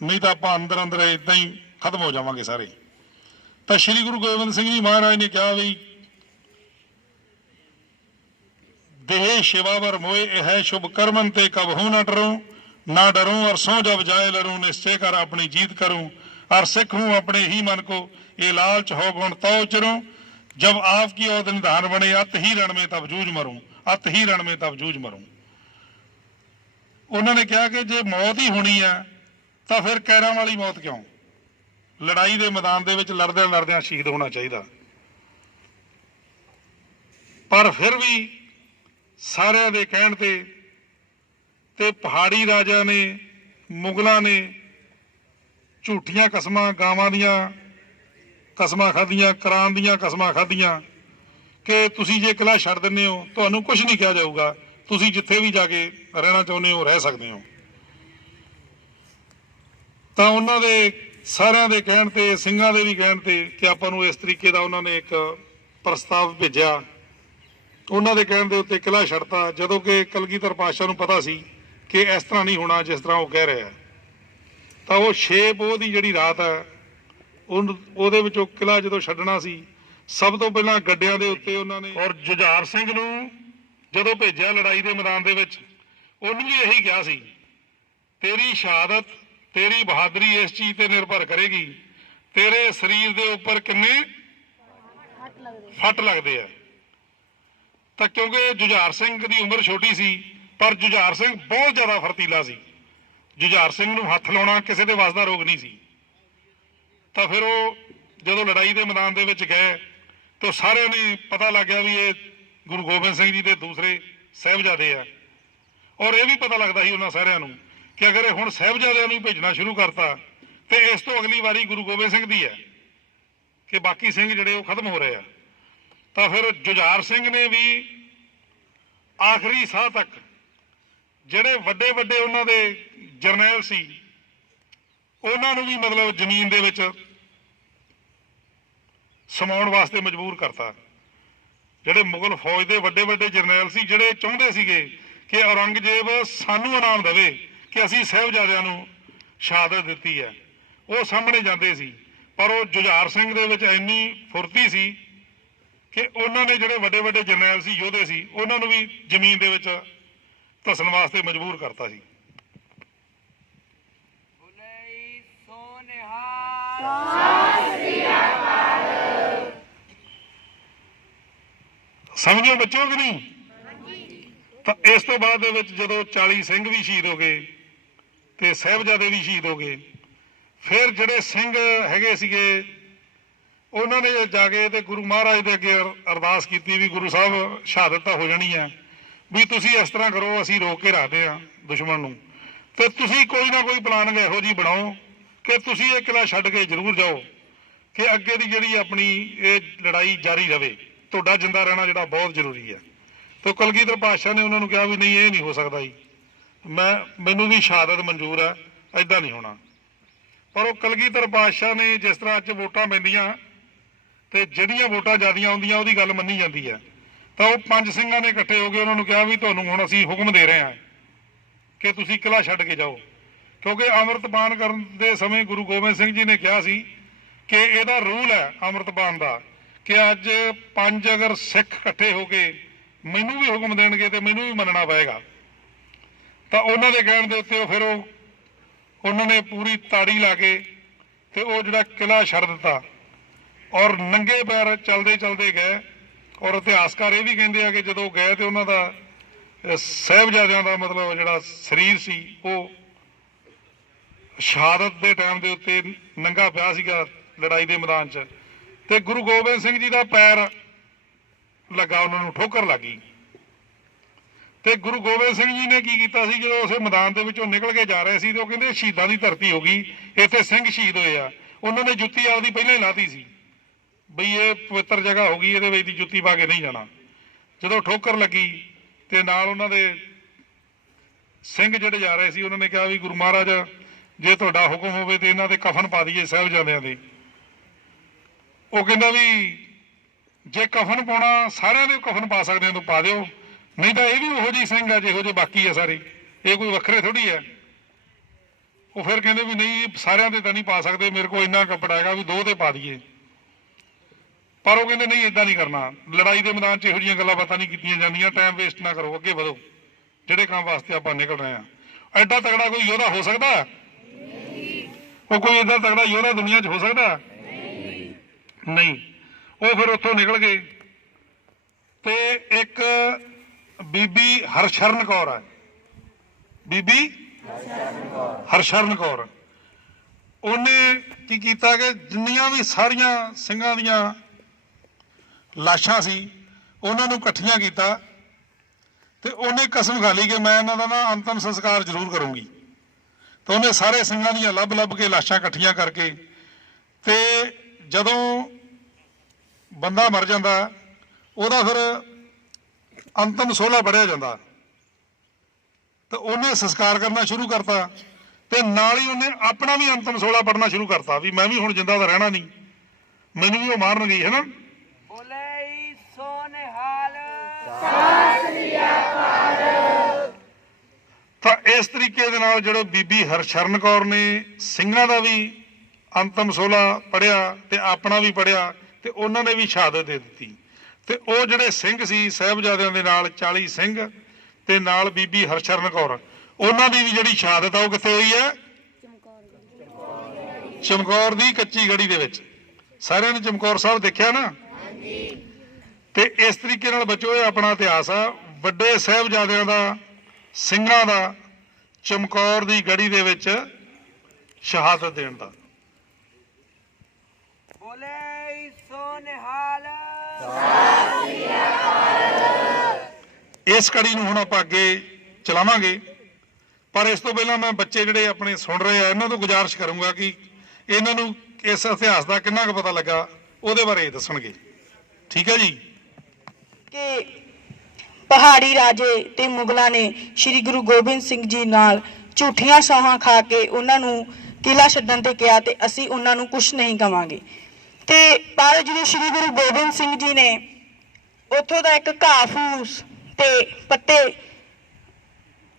ਨਹੀਂ ਤਾਂ ਆਪਾਂ ਅੰਦਰ ਅੰਦਰ ਇਦਾਂ ਹੀ ਖਤਮ ਹੋ ਜਾਵਾਂਗੇ ਸਾਰੇ। ਤਾਂ ਸ੍ਰੀ ਗੁਰੂ ਗੋਬਿੰਦ ਸਿੰਘ ਜੀ ਮਹਾਰਾਜ ਨੇ ਕਿਹਾ ਵੀ ਦੇਹ ਸ਼ਿਵਾਵਰ ਮੋਏ ਇਹ ਸ਼ੁਭ ਕਰਮਨ ਤੇ ਕਬਹੂ ਨਾ ਡਰੂੰ, ਨਾ डरूं और सो जब जाए लरूं, निश्चय कर अपनी जीत करूं, और सिख हूं अपने ही मन को, ये लालच हो गुण तो चरूं, जब आपकी और निधान बने, अत ही रण में तब जूझ मरूं, अत ही रण में तब जूझ मरूं। उन्होंने कहा कि जे मौत ही होनी है तो फिर कैरां वाली मौत क्यों? लड़ाई के मैदान के लड़दे लड़दे शहीद होना चाहिए। पर फिर भी सारिਆਂ ਦੇ ਕਹਿਣ ਤੇ ਪਹਾੜੀ ਰਾਜਾ ਨੇ, ਮੁਗਲਾਂ ਨੇ ਝੂਠੀਆਂ ਕਸਮਾਂ, ਗਾਵਾਂ ਦੀਆਂ ਕਸਮਾਂ ਖਾਧੀਆਂ, ਕਰਾਨ ਦੀਆਂ ਕਸਮਾਂ ਖਾਧੀਆਂ ਕਿ ਤੁਸੀਂ ਜੇ ਕਿਲ੍ਹਾ ਛੱਡ ਦਿੰਦੇ ਹੋ ਤੁਹਾਨੂੰ ਕੁਝ ਨਹੀਂ ਕਿਹਾ ਜਾਊਗਾ, ਤੁਸੀਂ ਜਿੱਥੇ ਵੀ ਜਾ ਕੇ ਰਹਿਣਾ ਚਾਹੁੰਦੇ ਹੋ ਰਹਿ ਸਕਦੇ ਹੋ। ਤਾਂ ਉਹਨਾਂ ਦੇ ਸਾਰਿਆਂ ਦੇ ਕਹਿਣ ਤੇ, ਸਿੰਘਾਂ ਦੇ ਵੀ ਕਹਿਣ ਤੇ ਕਿ ਆਪਾਂ ਨੂੰ ਇਸ ਤਰੀਕੇ ਦਾ ਉਹਨਾਂ ਨੇ ਇੱਕ ਪ੍ਰਸਤਾਵ ਭੇਜਿਆ। ਉਹਨਾਂ ਦੇ ਕਹਿਣ ਦੇ ਉੱਤੇ ਕਿਲ੍ਹਾ ਛੱਡਤਾ, ਜਦੋਂ ਕਿ ਕਲਗੀਧਰ ਪਾਤਸ਼ਾਹ ਨੂੰ ਪਤਾ ਸੀ ਕਿ ਇਸ ਤਰ੍ਹਾਂ ਨਹੀਂ ਹੋਣਾ ਜਿਸ ਤਰ੍ਹਾਂ ਉਹ ਕਹਿ ਰਿਹਾ। ਤਾਂ ਉਹ 6 ਪੋਹ ਦੀ ਜਿਹੜੀ ਰਾਤ ਹੈ, ਉਹਦੇ ਵਿੱਚੋਂ ਕਿਲ੍ਹਾ ਜਦੋਂ ਛੱਡਣਾ ਸੀ, ਸਭ ਤੋਂ ਪਹਿਲਾਂ ਗੱਡਿਆਂ ਦੇ ਉੱਤੇ ਉਹਨਾਂ ਨੇ, ਔਰ ਜੁਝਾਰ ਸਿੰਘ ਨੂੰ ਜਦੋਂ ਭੇਜਿਆ ਲੜਾਈ ਦੇ ਮੈਦਾਨ ਦੇ ਵਿੱਚ, ਉਹਨੂੰ ਵੀ ਇਹੀ ਕਿਹਾ ਸੀ, ਤੇਰੀ ਸ਼ਹਾਦਤ, ਤੇਰੀ ਬਹਾਦਰੀ ਇਸ ਚੀਜ਼ ਤੇ ਨਿਰਭਰ ਕਰੇਗੀ ਤੇਰੇ ਸਰੀਰ ਦੇ ਉੱਪਰ ਕਿੰਨੇ ਫੱਟ ਲੱਗਦੇ ਆ। ਤਾਂ ਕਿਉਂਕਿ ਜੁਝਾਰ ਸਿੰਘ ਦੀ ਉਮਰ ਛੋਟੀ ਸੀ, ਪਰ ਜੁਝਾਰ ਸਿੰਘ ਬਹੁਤ ਜ਼ਿਆਦਾ ਫਰਤੀਲਾ ਸੀ। ਜੁਝਾਰ ਸਿੰਘ ਨੂੰ ਹੱਥ ਲਾਉਣਾ ਕਿਸੇ ਦੇ ਵੱਸ ਦਾ ਰੋਗ ਨਹੀਂ ਸੀ। ਤਾਂ ਫਿਰ ਉਹ ਜਦੋਂ ਲੜਾਈ ਦੇ ਮੈਦਾਨ ਦੇ ਵਿੱਚ ਗਏ ਤਾਂ ਸਾਰਿਆਂ ਨੇ ਪਤਾ ਲੱਗ ਗਿਆ ਵੀ ਇਹ ਗੁਰੂ ਗੋਬਿੰਦ ਸਿੰਘ ਜੀ ਦੇ ਦੂਸਰੇ ਸਾਹਿਬਜ਼ਾਦੇ ਆ। ਔਰ ਇਹ ਵੀ ਪਤਾ ਲੱਗਦਾ ਸੀ ਉਹਨਾਂ ਸਾਰਿਆਂ ਨੂੰ ਕਿ ਅਗਰ ਇਹ ਹੁਣ ਸਾਹਿਬਜ਼ਾਦਿਆਂ ਨੂੰ ਭੇਜਣਾ ਸ਼ੁਰੂ ਕਰਤਾ ਤੇ ਇਸ ਤੋਂ ਅਗਲੀ ਵਾਰੀ ਗੁਰੂ ਗੋਬਿੰਦ ਸਿੰਘ ਦੀ ਹੈ ਕਿ ਬਾਕੀ ਸਿੰਘ ਜਿਹੜੇ ਉਹ ਖਤਮ ਹੋ ਰਹੇ ਆ। ਤਾਂ ਫਿਰ ਜੁਝਾਰ ਸਿੰਘ ਨੇ ਵੀ ਆਖਰੀ ਸਾਹ ਤੱਕ ਜਿਹੜੇ ਵੱਡੇ ਵੱਡੇ ਉਹਨਾਂ ਦੇ ਜਰਨੈਲ ਸੀ, ਉਹਨਾਂ ਨੂੰ ਵੀ ਮਤਲਬ ਜ਼ਮੀਨ ਦੇ ਵਿੱਚ ਸਮਾਉਣ ਵਾਸਤੇ ਮਜਬੂਰ ਕਰਤਾ। ਜਿਹੜੇ ਮੁਗਲ ਫੌਜ ਦੇ ਵੱਡੇ ਵੱਡੇ ਜਰਨੈਲ ਸੀ, ਜਿਹੜੇ ਚਾਹੁੰਦੇ ਸੀਗੇ ਕਿ ਔਰੰਗਜ਼ੇਬ ਸਾਨੂੰ ਇਨਾਮ ਦੇਵੇ ਕਿ ਅਸੀਂ ਸਾਹਿਬਜ਼ਾਦਿਆਂ ਨੂੰ ਸ਼ਹਾਦਤ ਦਿੱਤੀ ਹੈ, ਉਹ ਸਾਹਮਣੇ ਜਾਂਦੇ ਸੀ। ਪਰ ਉਹ ਜੁਝਾਰ ਸਿੰਘ ਦੇ ਵਿੱਚ ਇੰਨੀ ਫੁਰਤੀ ਸੀ ਕਿ ਉਹਨਾਂ ਨੇ ਜਿਹੜੇ ਵੱਡੇ ਵੱਡੇ ਜਰਨੈਲ ਸੀ, ਯੋਧੇ ਸੀ, ਉਹਨਾਂ ਨੂੰ ਵੀ ਜ਼ਮੀਨ ਦੇ ਵਿੱਚ ਧੱਸਣ ਵਾਸਤੇ ਮਜਬੂਰ ਕਰਤਾ ਸੀ। ਸਮਝੋ ਬੱਚੋ ਕਿ ਨਹੀਂ? ਤਾਂ ਇਸ ਤੋਂ ਬਾਅਦ ਦੇ ਵਿੱਚ ਜਦੋਂ 40 ਸਿੰਘ ਵੀ ਸ਼ਹੀਦ ਹੋ ਗਏ ਤੇ ਸਾਹਿਬਜ਼ਾਦੇ ਵੀ ਸ਼ਹੀਦ ਹੋ ਗਏ, ਫਿਰ ਜਿਹੜੇ ਸਿੰਘ ਹੈਗੇ ਸੀਗੇ ਉਹਨਾਂ ਨੇ ਜਾ ਕੇ ਤੇ ਗੁਰੂ ਮਹਾਰਾਜ ਦੇ ਅੱਗੇ ਅਰਦਾਸ ਕੀਤੀ ਵੀ ਗੁਰੂ ਸਾਹਿਬ ਸ਼ਹਾਦਤ ਤਾਂ ਹੋ ਜਾਣੀ ਹੈ, ਵੀ ਤੁਸੀਂ ਇਸ ਤਰ੍ਹਾਂ ਕਰੋ, ਅਸੀਂ ਰੋਕ ਕੇ ਰੱਖਦੇ ਹਾਂ ਦੁਸ਼ਮਣ ਨੂੰ, ਤੇ ਤੁਸੀਂ ਕੋਈ ਨਾ ਕੋਈ ਪਲਾਨ ਇਹੋ ਜਿਹੀ ਬਣਾਓ ਕਿ ਤੁਸੀਂ ਇਹ ਕਿਲ੍ਹਾ ਛੱਡ ਕੇ ਜ਼ਰੂਰ ਜਾਓ, ਕਿ ਅੱਗੇ ਦੀ ਜਿਹੜੀ ਆਪਣੀ ਇਹ ਲੜਾਈ ਜਾਰੀ ਰਵੇ, ਤੁਹਾਡਾ ਜਿੰਦਾ ਰਹਿਣਾ ਜਿਹੜਾ ਬਹੁਤ ਜ਼ਰੂਰੀ ਹੈ। ਤੇ ਕਲਗੀਧਰ ਪਾਤਸ਼ਾਹ ਨੇ ਉਹਨਾਂ ਨੂੰ ਕਿਹਾ ਵੀ ਨਹੀਂ, ਇਹ ਨਹੀਂ ਹੋ ਸਕਦਾ ਜੀ, ਮੈਨੂੰ ਵੀ ਸ਼ਹਾਦਤ ਮਨਜ਼ੂਰ ਹੈ, ਐਦਾਂ ਨਹੀਂ ਹੋਣਾ। ਪਰ ਉਹ ਕਲਗੀਧਰ ਪਾਤਸ਼ਾਹ ਨੇ ਜਿਸ ਤਰ੍ਹਾਂ ਅੱਜ ਵੋਟਾਂ ਪੈਂਦੀਆਂ ਤੇ ਜਿਹੜੀਆਂ ਵੋਟਾਂ ਜ਼ਿਆਦੀਆਂ ਆਉਂਦੀਆਂ ਉਹਦੀ ਗੱਲ ਮੰਨੀ ਜਾਂਦੀ ਹੈ, ਤਾਂ ਉਹ 5 ਸਿੰਘਾਂ ਨੇ ਇਕੱਠੇ ਹੋ ਕੇ ਉਹਨਾਂ ਨੂੰ ਕਿਹਾ ਵੀ ਤੁਹਾਨੂੰ ਹੁਣ ਅਸੀਂ ਹੁਕਮ ਦੇ ਰਹੇ ਹਾਂ ਕਿ ਤੁਸੀਂ ਕਿਲ੍ਹਾ ਛੱਡ ਕੇ ਜਾਓ, ਕਿਉਂਕਿ ਅੰਮ੍ਰਿਤਪਾਨ ਕਰਨ ਦੇ ਸਮੇਂ ਗੁਰੂ ਗੋਬਿੰਦ ਸਿੰਘ ਜੀ ਨੇ ਕਿਹਾ ਸੀ ਕਿ ਇਹਦਾ ਰੂਲ ਹੈ ਅੰਮ੍ਰਿਤਪਾਨ ਦਾ ਕਿ ਅੱਜ 5 ਅਗਰ ਸਿੱਖ ਇਕੱਠੇ ਹੋ ਕੇ ਮੈਨੂੰ ਵੀ ਹੁਕਮ ਦੇਣਗੇ ਤੇ ਮੈਨੂੰ ਵੀ ਮੰਨਣਾ ਪਏਗਾ। ਤਾਂ ਉਹਨਾਂ ਦੇ ਕਹਿਣ ਦੇ ਉੱਤੇ ਫਿਰ ਉਹਨਾਂ ਨੇ ਪੂਰੀ ਤਾੜੀ ਲਾ ਕੇ ਤੇ ਉਹ ਜਿਹੜਾ ਕਿਲ੍ਹਾ ਛੱਡ ਦਿੱਤਾ ਔਰ ਨੰਗੇ ਪੈਰ ਚਲਦੇ ਚਲਦੇ ਗਏ। ਔਰ ਇਤਿਹਾਸਕਾਰ ਇਹ ਵੀ ਕਹਿੰਦੇ ਆ ਕਿ ਜਦੋਂ ਗਏ ਤੇ ਉਹਨਾਂ ਦਾ ਸਾਹਿਬਜ਼ਾਦਿਆਂ ਦਾ ਮਤਲਬ ਜਿਹੜਾ ਸਰੀਰ ਸੀ ਉਹ ਸ਼ਹਾਦਤ ਦੇ ਟਾਈਮ ਦੇ ਉੱਤੇ ਨੰਗਾ ਪਿਆ ਸੀਗਾ ਲੜਾਈ ਦੇ ਮੈਦਾਨ 'ਚ, ਤੇ ਗੁਰੂ ਗੋਬਿੰਦ ਸਿੰਘ ਜੀ ਦਾ ਪੈਰ ਲੱਗਾ, ਉਹਨਾਂ ਨੂੰ ਠੋਕਰ ਲੱਗੀ। ਤੇ ਗੁਰੂ ਗੋਬਿੰਦ ਸਿੰਘ ਜੀ ਨੇ ਕੀ ਕੀਤਾ ਸੀ, ਜਦੋਂ ਉਸੇ ਮੈਦਾਨ ਦੇ ਵਿੱਚੋਂ ਨਿਕਲ ਕੇ ਜਾ ਰਹੇ ਸੀ ਤੇ ਉਹ ਕਹਿੰਦੇ ਸ਼ਹੀਦਾਂ ਦੀ ਧਰਤੀ ਹੋ ਗਈ, ਇੱਥੇ ਸਿੰਘ ਸ਼ਹੀਦ ਹੋਏ ਆ। ਉਹਨਾਂ ਨੇ ਜੁੱਤੀ ਆਪਦੀ ਪਹਿਲਾਂ ਹੀ ਲਾਤੀ ਸੀ ਬਈ ਇਹ ਪਵਿੱਤਰ ਜਗ੍ਹਾ ਹੋ ਗਈ, ਇਹਦੇ ਵਿੱਚ ਦੀ ਜੁੱਤੀ ਪਾ ਕੇ ਨਹੀਂ ਜਾਣਾ। ਜਦੋਂ ਠੋਕਰ ਲੱਗੀ ਤੇ ਨਾਲ ਉਹਨਾਂ ਦੇ ਸਿੰਘ ਜਿਹੜੇ ਜਾ ਰਹੇ ਸੀ ਉਹਨਾਂ ਨੇ ਕਿਹਾ ਵੀ ਗੁਰੂ ਮਹਾਰਾਜ ਜੇ ਤੁਹਾਡਾ ਹੁਕਮ ਹੋਵੇ ਤੇ ਇਹਨਾਂ ਦੇ ਕਫਨ ਪਾ ਦਈਏ ਸਾਹਿਬਜ਼ਾਦਿਆਂ ਦੇ। ਉਹ ਕਹਿੰਦਾ ਵੀ ਜੇ ਕਫਨ ਪਾਉਣਾ ਸਾਰਿਆਂ ਦੇ ਕਫਨ ਪਾ ਸਕਦੇ ਹੋ ਤਾਂ ਪਾ ਦਿਓ, ਨਹੀਂ ਤਾਂ ਇਹ ਵੀ ਉਹੋ ਜਿਹੇ ਸਿੰਘ ਆ ਜਿਹੋ ਜਿਹੇ ਬਾਕੀ ਆ ਸਾਰੇ, ਇਹ ਕੋਈ ਵੱਖਰੇ ਥੋੜੀ ਹੈ। ਉਹ ਫਿਰ ਕਹਿੰਦੇ ਵੀ ਨਹੀਂ ਸਾਰਿਆਂ ਦੇ ਤਾਂ ਨਹੀਂ ਪਾ ਸਕਦੇ, ਮੇਰੇ ਕੋਲ ਇੰਨਾ ਕੱਪੜਾ ਹੈਗਾ ਵੀ 2 ਤੇ ਪਾ ਦਈਏ। ਪਰ ਉਹ ਕਹਿੰਦੇ ਨਹੀਂ ਏਦਾਂ ਨਹੀਂ ਕਰਨਾ, ਲੜਾਈ ਦੇ ਮੈਦਾਨ 'ਚ ਇਹੋ ਜਿਹੀਆਂ ਗੱਲਾਂ ਬਾਤਾਂ ਨਹੀਂ ਕੀਤੀਆਂ ਜਾਂਦੀਆਂ, ਟਾਈਮ ਵੇਸਟ ਨਾ ਕਰੋ, ਅੱਗੇ ਵਧੋ, ਜਿਹੜੇ ਕੰਮ ਵਾਸਤੇ ਆਪਾਂ ਨਿਕਲ ਰਹੇ ਹਾਂ। ਐਡਾ ਤਗੜਾ ਕੋਈ ਯੋਧਾ ਹੋ ਸਕਦਾ? ਉਹ ਕੋਈ ਏਡਾ ਤਗੜਾ ਯੋਧਾ ਦੁਨੀਆ 'ਚ ਹੋ ਸਕਦਾ? ਨਹੀਂ। ਉਹ ਫਿਰ ਉੱਥੋਂ ਨਿਕਲ ਗਏ ਤੇ ਇੱਕ ਬੀਬੀ ਹਰਸ਼ਰਨ ਕੌਰ ਹੈ, ਬੀਬੀ ਹਰਸ਼ਰਨ ਕੌਰ, ਉਹਨੇ ਕੀ ਕੀਤਾ ਕਿ ਜਿੰਨੀਆਂ ਵੀ ਸਾਰੀਆਂ ਸਿੰਘਾਂ ਦੀਆਂ ਲਾਸ਼ਾਂ ਸੀ ਉਹਨਾਂ ਨੂੰ ਇਕੱਠੀਆਂ ਕੀਤਾ ਤੇ ਉਹਨੇ ਕਸਮ ਖਾ ਲਈ ਕਿ ਮੈਂ ਇਹਨਾਂ ਦਾ ਨਾ ਅੰਤਮ ਸੰਸਕਾਰ ਜ਼ਰੂਰ ਕਰੂੰਗੀ। ਤੇ ਉਹਨੇ ਸਾਰੇ ਸਿੰਘਾਂ ਦੀਆਂ ਲੱਭ ਕੇ ਲਾਸ਼ਾਂ ਇਕੱਠੀਆਂ ਕਰਕੇ, ਤੇ ਜਦੋਂ ਬੰਦਾ ਮਰ ਜਾਂਦਾ ਉਹਦਾ ਫਿਰ ਅੰਤਮ ਸੋਹਲਾ ਪੜ੍ਹਿਆ ਜਾਂਦਾ ਤੇ ਉਹਨੇ ਸੰਸਕਾਰ ਕਰਨਾ ਸ਼ੁਰੂ ਕਰਤਾ ਤੇ ਨਾਲ ਹੀ ਉਹਨੇ ਆਪਣਾ ਵੀ ਅੰਤਮ ਸੋਹਲਾ ਪੜ੍ਹਨਾ ਸ਼ੁਰੂ ਕਰਤਾ ਵੀ ਮੈਂ ਵੀ ਹੁਣ ਜਿੰਦਾ ਤਾਂ ਰਹਿਣਾ ਨਹੀਂ, ਮੈਨੂੰ ਵੀ ਉਹ ਮਾਰਨਗੇ, ਹੈ ਨਾ। ਤਾਂ ਇਸ ਤਰੀਕੇ ਦੇ ਨਾਲ ਜਦੋਂ ਬੀਬੀ ਹਰਸ਼ਰਨ ਕੌਰ ਨੇ ਸਿੰਘਾਂ ਦਾ ਵੀ ਅੰਤਮ ਸੋਹਲਾ ਪੜ੍ਹਿਆ ਤੇ ਆਪਣਾ ਵੀ ਪੜ੍ਹਿਆ ਤੇ ਉਹਨਾਂ ਨੇ ਵੀ ਸ਼ਹਾਦਤ ਦੇ ਦਿੱਤੀ। ਤੇ ਉਹ ਜਿਹੜੇ ਸਿੰਘ ਸੀ ਸਾਹਿਬਜ਼ਾਦਿਆਂ ਦੇ ਨਾਲ 40 ਸਿੰਘ ਤੇ ਨਾਲ ਬੀਬੀ ਹਰਸ਼ਰਨ ਕੌਰ, ਉਹਨਾਂ ਦੀ ਵੀ ਜਿਹੜੀ ਸ਼ਹਾਦਤ ਆ ਉਹ ਕਿੱਥੇ ਹੋਈ ਹੈ? ਚਮਕੌਰ ਦੀ ਕੱਚੀ ਗੜੀ ਦੇ ਵਿੱਚ। ਸਾਰਿਆਂ ਨੇ ਚਮਕੌਰ ਸਾਹਿਬ ਦੇਖਿਆ ਨਾ। ਤੇ ਇਸ ਤਰੀਕੇ ਨਾਲ ਬੱਚੋ ਇਹ ਆਪਣਾ ਇਤਿਹਾਸ ਆ, ਵੱਡੇ ਸਾਹਿਬਜ਼ਾਦਿਆਂ ਦਾ ਸਿੰਘਾਂ ਦਾ ਚਮਕੌਰ ਦੀ ਗੜੀ ਦੇ ਵਿੱਚ ਸ਼ਹਾਦਤ ਦੇਣ ਦਾ। ਇਸ ਕੜੀ ਨੂੰ ਹੁਣ ਆਪਾਂ ਅੱਗੇ ਚਲਾਵਾਂਗੇ, ਪਰ ਇਸ ਤੋਂ ਪਹਿਲਾਂ ਮੈਂ ਬੱਚੇ ਜਿਹੜੇ ਆਪਣੇ ਸੁਣ ਰਹੇ ਆ ਇਹਨਾਂ ਤੋਂ ਗੁਜ਼ਾਰਿਸ਼ ਕਰੂੰਗਾ ਕਿ ਇਹਨਾਂ ਨੂੰ ਇਸ ਇਤਿਹਾਸ ਦਾ ਕਿੰਨਾ ਕੁ ਪਤਾ ਲੱਗਾ ਉਹਦੇ ਬਾਰੇ ਦੱਸਣਗੇ। ਠੀਕ ਹੈ ਜੀ। ਕਿ ਪਹਾੜੀ ਰਾਜੇ ਤੇ ਮੁਗਲਾਂ ਨੇ ਸ੍ਰੀ ਗੁਰੂ ਗੋਬਿੰਦ ਸਿੰਘ ਜੀ ਨਾਲ ਝੂਠੀਆਂ ਸੌਹਾਂ ਖਾ ਕੇ ਉਹਨਾਂ ਨੂੰ ਕਿਲ੍ਹਾ ਛੱਡਣ ਤੇ ਕਿਹਾ ਤੇ ਅਸੀਂ ਉਹਨਾਂ ਨੂੰ ਕੁਝ ਨਹੀਂ ਕਵਾਂਗੇ। ਤੇ ਪਰ ਜਦੋਂ ਸ੍ਰੀ ਗੁਰੂ ਗੋਬਿੰਦ ਸਿੰਘ ਜੀ ਨੇ ਉੱਥੋਂ ਦਾ ਇੱਕ ਘਾਹ ਫੂਸ ਤੇ ਪੱਤੇ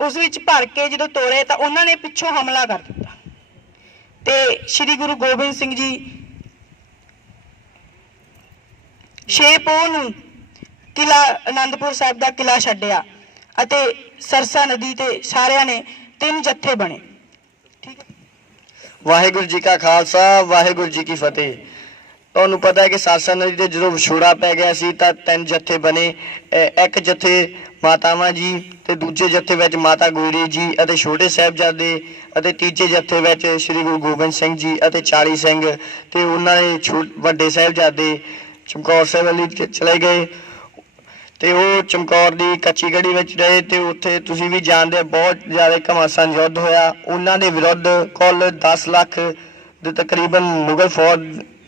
ਉਸ ਵਿੱਚ ਭਰ ਕੇ ਜਦੋਂ ਤੋੜੇ ਤਾਂ ਉਹਨਾਂ ਨੇ ਪਿੱਛੋਂ ਹਮਲਾ ਕਰ ਦਿੱਤਾ ਤੇ ਸ੍ਰੀ ਗੁਰੂ ਗੋਬਿੰਦ ਸਿੰਘ ਜੀ 6 ਪੋਹ ਨੂੰ ਕਿਲ੍ਹਾ ਅਨੰਦਪੁਰ ਸਾਹਿਬ ਦਾ ਕਿਲ੍ਹਾ ਛੱਡਿਆ ਅਤੇ ਸਰਸਾ ਨਦੀ ਤੇ ਸਾਰਿਆਂ ਨੇ 3 ਜੱਥੇ ਬਣੇ। ਠੀਕ ਹੈ। ਵਾਹਿਗੁਰੂ ਜੀ ਕਾ ਖਾਲਸਾ, ਵਾਹਿਗੁਰੂ ਜੀ ਕੀ ਫਤਿਹ। ਤੁਹਾਨੂੰ ਪਤਾ ਹੈ ਕਿ ਸਾਸਾ ਨਦੀ ਤੇ ਜਦੋਂ ਵਿਛੋੜਾ ਪੈ ਗਿਆ ਸੀ ਤਾਂ 3 ਜੱਥੇ ਬਣੇ। ਇੱਕ ਜੱਥੇ ਮਾਤਾਵਾਂ ਜੀ ਤੇ ਦੂਜੇ ਜੱਥੇ ਵਿੱਚ ਮਾਤਾ ਗੁਜਰੀ ਜੀ ਅਤੇ ਛੋਟੇ ਸਾਹਿਬਜ਼ਾਦੇ ਅਤੇ ਤੀਜੇ ਜੱਥੇ ਵਿੱਚ ਸ੍ਰੀ ਗੁਰੂ ਗੋਬਿੰਦ ਸਿੰਘ ਜੀ ਅਤੇ 40 ਸਿੰਘ ਤੇ ਉਹਨਾਂ ਦੇ ਵੱਡੇ ਸਾਹਿਬਜ਼ਾਦੇ ਚਮਕੌਰ ਸਾਹਿਬ ਵੱਲ ਚਲੇ ਗਏ ਤੇ ਉਹ ਚਮਕੌਰ ਦੀ ਕੱਚੀ ਗੜੀ ਵਿੱਚ ਰਹੇ ਤੇ ਉੱਥੇ ਤੁਸੀਂ ਵੀ ਜਾਣਦੇ ਬਹੁਤ ਜ਼ਿਆਦਾ ਘਮਾਸਾਨ ਯੁੱਧ ਹੋਇਆ। ਉਹਨਾਂ ਦੇ ਵਿਰੁੱਧ ਕੁੱਲ 10 ਲੱਖ ਦੇ ਤਕਰੀਬਨ ਮੁਗਲ ਫੌਜ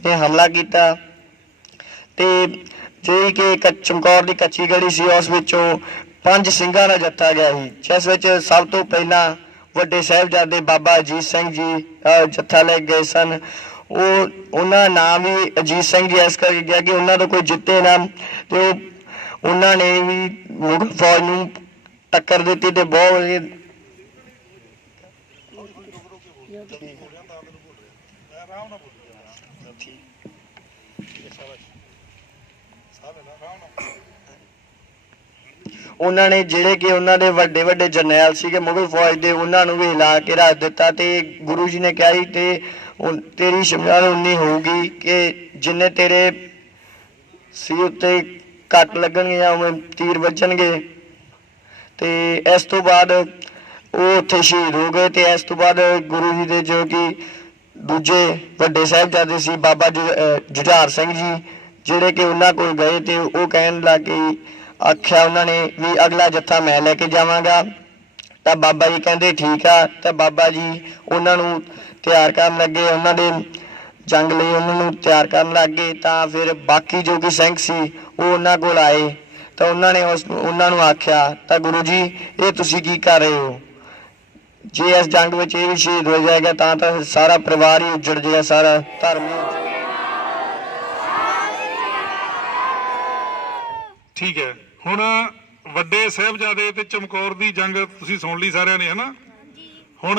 ਨੇ ਹਮਲਾ ਕੀਤਾ ਤੇ ਜਿਹੜੀ ਕਿ ਚਮਕੌਰ ਦੀ ਕੱਚੀ ਗੜੀ ਸੀ ਉਸ ਵਿੱਚੋਂ 5 ਸਿੰਘਾਂ ਦਾ ਜੱਥਾ ਗਿਆ ਸੀ, ਜਿਸ ਵਿੱਚ ਸਭ ਤੋਂ ਪਹਿਲਾਂ ਵੱਡੇ ਸਾਹਿਬਜ਼ਾਦੇ ਬਾਬਾ ਅਜੀਤ ਸਿੰਘ ਜੀ ਜੱਥਾ ਲੈ ਗਏ ਸਨ। ਉਹਨਾਂ ਦਾ ਨਾਮ ਵੀ ਅਜੀਤ ਸਿੰਘ ਜੀ ਇਸ ਕਰਕੇ ਗਿਆ ਕਿ ਉਹਨਾਂ ਤੋਂ ਕੋਈ ਜਿੱਤੇ ਨਾ ਤੇ ਉਹਨਾਂ ਨੇ ਵੀ ਮੁਗਲ ਫੌਜ ਨੂੰ ਟੱਕਰ ਦਿੱਤੀ ਤੇ ਬਹੁਤ ਵਧੀਆ ਉਹਨਾਂ ਨੇ ਜਿਹੜੇ ਕਿ ਉਹਨਾਂ ਦੇ ਵੱਡੇ ਵੱਡੇ ਜਰਨੈਲ ਸੀਗੇ ਮੁਗਲ ਫੌਜ ਦੇ ਉਹਨਾਂ ਨੂੰ ਵੀ ਹਿਲਾ ਕੇ ਰੱਖ ਦਿੱਤਾ ਤੇ ਗੁਰੂ ਜੀ ਨੇ ਕਿਹਾ ਸੀ ਤੇ ਤੇਰੀ ਸ਼ਮਸ਼ਾਨ ਉਨੀ ਹੋਊਗੀ ਕਿ ਜਿੰਨੇ ਤੇਰੇ ਸਿਰ ਉੱਤੇ ਕੱਟ ਲੱਗਣਗੇ ਜਾਂ ਉਵੇਂ ਤੀਰ ਵੱਜਣਗੇ। ਤੇ ਇਸ ਤੋਂ ਬਾਅਦ ਉਹ ਉੱਥੇ ਸ਼ਹੀਦ ਹੋ ਗਏ ਤੇ ਇਸ ਤੋਂ ਬਾਅਦ ਗੁਰੂ ਜੀ ਦੇ ਜੋ ਕਿ ਦੂਜੇ ਵੱਡੇ ਸਾਹਿਬਜ਼ਾਦੇ ਸੀ ਬਾਬਾ ਜੁਝਾਰ ਸਿੰਘ ਜੀ ਜਿਹੜੇ ਕਿ ਉਹਨਾਂ ਕੋਲ ਗਏ ਤੇ ਉਹ ਕਹਿਣ ਲੱਗੇ ਆਖਿਆ ਉਹਨਾਂ ਨੇ ਵੀ ਅਗਲਾ ਜੱਥਾ ਮੈਂ ਲੈ ਕੇ ਜਾਵਾਂਗਾ ਤਾਂ ਬਾਬਾ ਜੀ ਕਹਿੰਦੇ ਠੀਕ ਆ। ਤਾਂ ਬਾਬਾ ਜੀ ਉਹਨਾਂ ਨੂੰ ਤਿਆਰ ਕਰਨ ਲੱਗੇ, ਉਹਨਾਂ ਦੇ ਜੰਗ ਲਈ ਉਹਨਾਂ ਨੂੰ ਤਿਆਰ ਕਰਨ ਲੱਗ ਗਏ। ਤਾਂ ਫਿਰ ਬਾਕੀ ਜੋ ਕਿ ਸਿੰਘ ਸੀ ਉਹ ਉਹਨਾਂ ਕੋਲ ਆਏ ਤਾਂ ਉਹਨਾਂ ਨੇ ਉਹਨਾਂ ਨੂੰ ਆਖਿਆ ਤਾਂ ਗੁਰੂ ਜੀ ਇਹ ਤੁਸੀਂ ਕੀ ਕਰ ਰਹੇ ਹੋ, ਜੇ ਇਸ ਜੰਗ ਵਿੱਚ ਇਹ ਵੀ ਸ਼ਹੀਦ ਹੋ ਜਾਏਗਾ ਤਾਂ ਸਾਰਾ ਪਰਿਵਾਰ ਹੀ ਉੱਜੜ ਜਾਏਗਾ, ਸਾਰਾ ਧਰਮ ਹੀ। ਠੀਕ ਹੈ, ਹੁਣ ਵੱਡੇ ਸਾਹਿਬਜ਼ਾਦੇ ਤੇ ਚਮਕੌਰ ਦੀ ਜੰਗ ਤੁਸੀਂ ਸੁਣ ਲਈ ਸਾਰਿਆਂ ਨੇ, ਹਨਾ। ਹੁਣ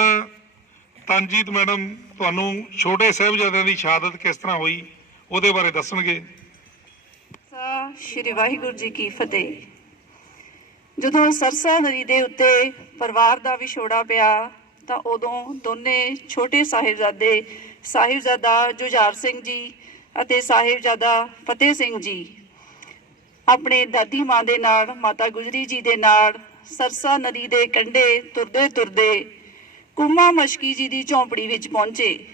ਤਨਜੀਤ ਮੈਡਮ ਤੁਹਾਨੂੰ ਛੋਟੇ ਸਾਹਿਬਜ਼ਾਦਿਆਂ ਦੀ ਸ਼ਹਾਦਤ ਕਿਸ ਤਰ੍ਹਾਂ ਹੋਈ ਉਹਦੇ ਬਾਰੇ ਦੱਸਣਗੇ। ਸ਼੍ਰੀ ਵਾਹਿਗੁਰੂ ਜੀ ਕੀ ਫਤਿਹ। ਜਦੋਂ ਸਰਸਾ ਨਦੀ ਦੇ ਉੱਤੇ ਪਰਿਵਾਰ ਦਾ ਵਿਛੋੜਾ ਪਿਆ ਤਾਂ ਉਦੋਂ ਦੋਨੇ ਛੋਟੇ ਸਾਹਿਬਜ਼ਾਦਾ ਜੁਝਾਰ ਸਿੰਘ ਜੀ ਅਤੇ ਸਾਹਿਬਜ਼ਾਦਾ ਫਤਿਹ ਸਿੰਘ ਜੀ ਆਪਣੇ ਦਾਦੀ ਮਾਂ ਦੇ ਨਾਲ ਮਾਤਾ ਗੁਜਰੀ ਜੀ ਦੇ ਨਾਲ ਸਰਸਾ ਨਦੀ ਦੇ ਕੰਢੇ ਤੁਰਦੇ ਤੁਰਦੇ ਕੁੰਮਾ ਮਸ਼ਕੀ ਜੀ ਦੀ ਝੌਂਪੜੀ ਵਿੱਚ ਪਹੁੰਚੇ,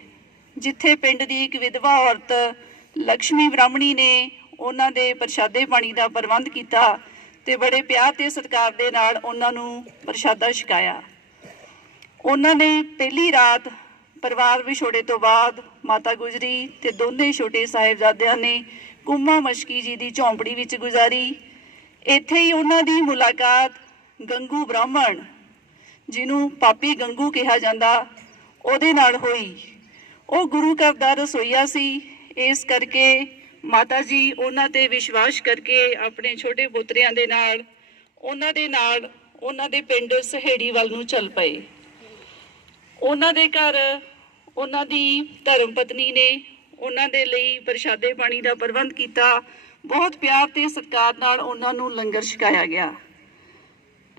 ਜਿੱਥੇ ਪਿੰਡ ਦੀ ਇੱਕ ਵਿਧਵਾ ਔਰਤ ਲక్ష్ਮੀ ਬ੍ਰਾਹਮਣੀ ਨੇ ਉਹਨਾਂ ਦੇ ਪ੍ਰਸ਼ਾਦੇ ਪਾਣੀ ਦਾ ਪ੍ਰਬੰਧ ਕੀਤਾ ਤੇ ਬੜੇ ਪਿਆਰ ਤੇ ਸਤਿਕਾਰ ਦੇ ਨਾਲ ਉਹਨਾਂ ਨੂੰ ਪ੍ਰਸ਼ਾਦਾ ਛਕਾਇਆ। ਉਹਨਾਂ ਨੇ ਪਹਿਲੀ ਰਾਤ ਪਰਿਵਾਰ ਵਿਛੋੜੇ ਤੋਂ ਬਾਅਦ ਮਾਤਾ ਗੁਜਰੀ ਤੇ ਦੋਨੇ ਛੋਟੇ ਸਾਹਿਬਜ਼ਾਦਿਆਂ ਨੇ ਕੁੰਮਾ ਮਸ਼ਕੀ ਜੀ ਦੀ ਝੌਂਪੜੀ ਵਿੱਚ ਗੁਜ਼ਾਰੀ। ਇੱਥੇ ਹੀ ਉਹਨਾਂ ਦੀ ਮੁਲਾਕਾਤ ਗੰਗੂ ਬ੍ਰਾਹਮਣ, ਜਿਹਨੂੰ ਪਾਪੀ ਗੰਗੂ ਕਿਹਾ ਜਾਂਦਾ, ਉਹਦੇ ਨਾਲ ਹੋਈ। ਉਹ ਗੁਰੂ ਘਰ ਦਾ ਰਸੋਈਆ ਸੀ, ਇਸ ਕਰਕੇ ਮਾਤਾ ਜੀ ਉਹਨਾਂ ਤੇ ਵਿਸ਼ਵਾਸ ਕਰਕੇ ਆਪਣੇ ਛੋਟੇ ਪੁੱਤਰਿਆਂ ਦੇ ਨਾਲ ਉਹਨਾਂ ਦੇ ਪਿੰਡ ਸਹੇੜੀ ਵੱਲ ਨੂੰ ਚੱਲ ਪਏ। ਉਹਨਾਂ ਦੇ ਘਰ ਉਹਨਾਂ ਦੀ ਧਰਮ ਪਤਨੀ ਨੇ ਉਹਨਾਂ ਦੇ ਲਈ ਪ੍ਰਸ਼ਾਦੇ ਪਾਣੀ ਦਾ ਪ੍ਰਬੰਧ ਕੀਤਾ। ਬਹੁਤ ਪਿਆਰ ਤੇ ਸਤਿਕਾਰ ਨਾਲ ਉਹਨਾਂ ਨੂੰ ਲੰਗਰ ਛਕਾਇਆ ਗਿਆ।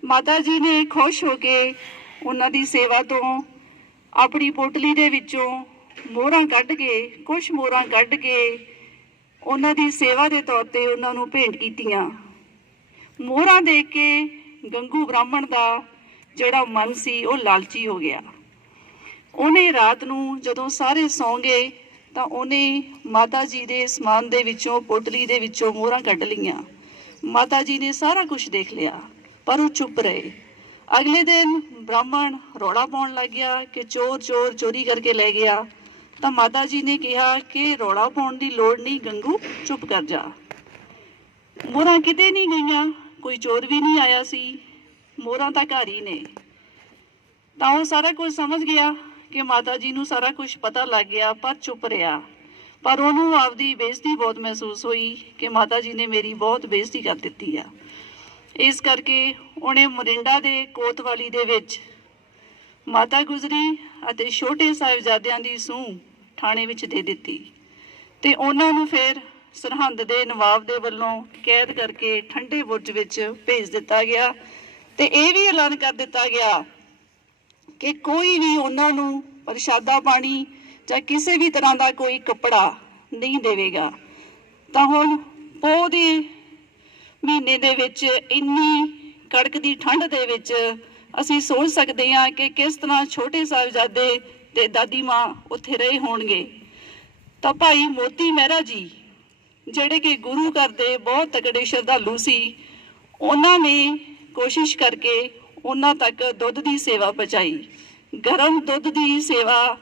ਮਾਤਾ ਜੀ ਨੇ ਖੁਸ਼ ਹੋ ਕੇ ਉਹਨਾਂ ਦੀ ਸੇਵਾ ਤੋਂ ਆਪਣੀ ਪੋਟਲੀ ਦੇ ਵਿੱਚੋਂ ਕੁਝ ਮੋਹਰਾਂ ਕੱਢ ਕੇ ਉਹਨਾਂ ਦੀ ਸੇਵਾ ਦੇ ਤੌਰ ਤੇ ਉਹਨਾਂ ਨੂੰ ਭੇਂਟ ਕੀਤੀਆਂ। ਮੋਹਰਾਂ ਦੇਖ ਕੇ ਗੰਗੂ ਬ੍ਰਾਹਮਣ ਦਾ ਜਿਹੜਾ ਮਨ ਸੀ ਉਹ ਲਾਲਚੀ ਹੋ ਗਿਆ। ਉਹਨੇ ਰਾਤ ਨੂੰ ਜਦੋਂ ਸਾਰੇ ਸੌਂ ਗਏ ਤਾਂ ਉਹਨੇ ਮਾਤਾ ਜੀ ਦੇ ਸਮਾਨ ਦੇ ਵਿੱਚੋਂ ਪੋਟਲੀ ਦੇ ਵਿੱਚੋਂ ਮੋਹਰਾਂ ਕੱਢ ਲਈਆਂ। ਮਾਤਾ ਜੀ ਨੇ ਸਾਰਾ ਕੁਝ ਦੇਖ ਲਿਆ ਪਰ ਉਹ ਚੁੱਪ ਰਹੇ। ਅਗਲੇ ਦਿਨ ਬ੍ਰਾਹਮਣ ਰੌਲਾ ਪਾਉਣ ਲੱਗ ਗਿਆ ਕਿ ਚੋਰ ਚੋਰੀ ਕਰਕੇ ਲੈ ਗਿਆ। ਤਾਂ ਮਾਤਾ ਜੀ ਨੇ ਕਿਹਾ ਕਿ ਰੌਲਾ ਪਾਉਣ ਦੀ ਲੋੜ ਨਹੀਂ ਗੰਗੂ, ਚੁੱਪ ਕਰ ਜਾ। ਮੋਹਰਾਂ ਕਿਤੇ ਨਹੀਂ ਗਈਆਂ, ਕੋਈ ਚੋਰ ਵੀ ਨਹੀਂ ਆਇਆ ਸੀ, ਮੋਹਰਾਂ ਤਾਂ ਘਰ ਹੀ ਨੇ। ਤਾਂ ਉਹ ਸਾਰਾ ਕੁਝ ਸਮਝ ਗਿਆ ਕਿ ਮਾਤਾ ਜੀ ਨੂੰ ਸਾਰਾ ਕੁਝ ਪਤਾ ਲੱਗ ਗਿਆ ਪਰ ਚੁੱਪ ਰਿਹਾ। ਪਰ ਉਹਨੂੰ ਆਪਦੀ ਬੇਇੱਜ਼ਤੀ ਬਹੁਤ ਮਹਿਸੂਸ ਹੋਈ ਕਿ ਮਾਤਾ ਜੀ ਨੇ ਮੇਰੀ ਬਹੁਤ ਬੇਇੱਜ਼ਤੀ ਕਰ ਦਿੱਤੀ ਆ। ਇਸ ਕਰਕੇ ਉਹਨੇ ਮੋਰਿੰਡਾ ਦੇ ਕੋਤਵਾਲੀ ਦੇ ਵਿੱਚ ਮਾਤਾ ਗੁਜਰੀ ਅਤੇ ਛੋਟੇ ਸਾਹਿਬਜ਼ਾਦਿਆਂ ਦੀ ਸੂਹ ਥਾਣੇ ਵਿੱਚ ਦੇ ਦਿੱਤੀ ਤੇ ਉਹਨਾਂ ਨੂੰ ਫਿਰ ਸਰਹੰਦ ਦੇ ਨਵਾਬ ਦੇ ਵੱਲੋਂ ਕੈਦ ਕਰਕੇ ਠੰਡੇ ਬੁਰਜ ਵਿੱਚ ਭੇਜ ਦਿੱਤਾ ਗਿਆ ਤੇ ਇਹ ਵੀ ਐਲਾਨ ਕਰ ਦਿੱਤਾ ਗਿਆ ਕਿ ਕੋਈ ਵੀ ਉਹਨਾਂ ਨੂੰ ਪ੍ਰਸ਼ਾਦਾ ਪਾਣੀ ਜਾਂ ਕਿਸੇ ਵੀ ਤਰ੍ਹਾਂ ਦਾ ਕੋਈ ਕੱਪੜਾ ਨਹੀਂ ਦੇਵੇਗਾ। ਤਾਂ ਹੁਣ ਪੋਹ ਦੇ ਮਹੀਨੇ ਦੇ ਵਿੱਚ ਇੰਨੀ ਕੜਕਦੀ ਠੰਡ ਦੇ ਵਿੱਚ ਅਸੀਂ ਸੋਚ ਸਕਦੇ ਹਾਂ ਕਿ ਕਿਸ ਤਰ੍ਹਾਂ ਛੋਟੇ ਸਾਹਿਬਜ਼ਾਦੇ ਤੇ ਦਾਦੀ ਮਾਂ ਉੱਥੇ ਰਹੇ ਹੋਣਗੇ। ਤਾਂ ਭਾਈ ਮੋਤੀ ਮਹਿਰਾ ਜੀ ਜਿਹੜੇ ਕਿ ਗੁਰੂ ਘਰ ਦੇ ਬਹੁਤ ਤਕੜੇ ਸ਼ਰਧਾਲੂ ਸੀ, ਉਹਨਾਂ ਨੇ ਕੋਸ਼ਿਸ਼ ਕਰਕੇ ਉਹਨਾਂ ਤੱਕ ਦੁੱਧ ਦੀ ਸੇਵਾ ਪਹੁੰਚਾਈ। ਗਰਮ ਦੁੱਧ ਦੀ ਸੇਵਾ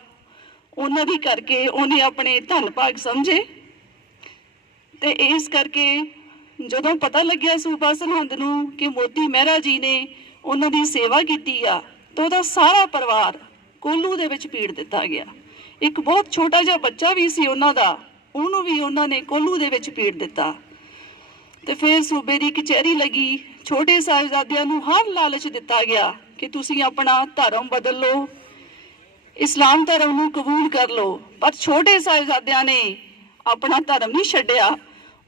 ਉਹਨਾਂ ਦੀ ਕਰਕੇ ਉਹਨੇ ਆਪਣੇ ਧੰਨ ਭਾਗ ਸਮਝੇ ਤੇ ਇਸ ਕਰਕੇ ਜਦੋਂ ਪਤਾ ਲੱਗਿਆ ਸੂਬਾ ਸਰਹੰਦ ਨੂੰ ਕਿ ਮੋਤੀ ਮਹਿਰਾ ਜੀ ਨੇ ਉਹਨਾਂ ਦੀ ਸੇਵਾ ਕੀਤੀ ਆ, ਤਾਂ ਉਹਦਾ ਸਾਰਾ ਪਰਿਵਾਰ ਕੋਲੂ ਦੇ ਵਿੱਚ ਪੀੜ ਦਿੱਤਾ ਗਿਆ। ਇੱਕ ਬਹੁਤ ਛੋਟਾ ਜਿਹਾ ਬੱਚਾ ਵੀ ਸੀ ਉਹਨਾਂ ਦਾ, ਉਹਨੂੰ ਵੀ ਉਹਨਾਂ ਨੇ ਕੋਲੂ ਦੇ ਵਿੱਚ ਪੀੜ ਦਿੱਤਾ। ਤੇ ਫਿਰ ਸੂਬੇ ਦੀ ਕਚਹਿਰੀ ਲੱਗੀ। ਛੋਟੇ ਸਾਹਿਬਜ਼ਾਦਿਆਂ ਨੂੰ ਹਰ ਲਾਲਚ ਦਿੱਤਾ ਗਿਆ ਕਿ ਤੁਸੀਂ ਆਪਣਾ ਧਰਮ ਬਦਲ ਲਓ, ਇਸਲਾਮ ਧਰਮ ਨੂੰ ਕਬੂਲ ਕਰ ਲਓ। ਪਰ ਛੋਟੇ ਸਾਹਿਬਜ਼ਾਦਿਆਂ ਨੇ ਆਪਣਾ ਧਰਮ ਨਹੀਂ ਛੱਡਿਆ।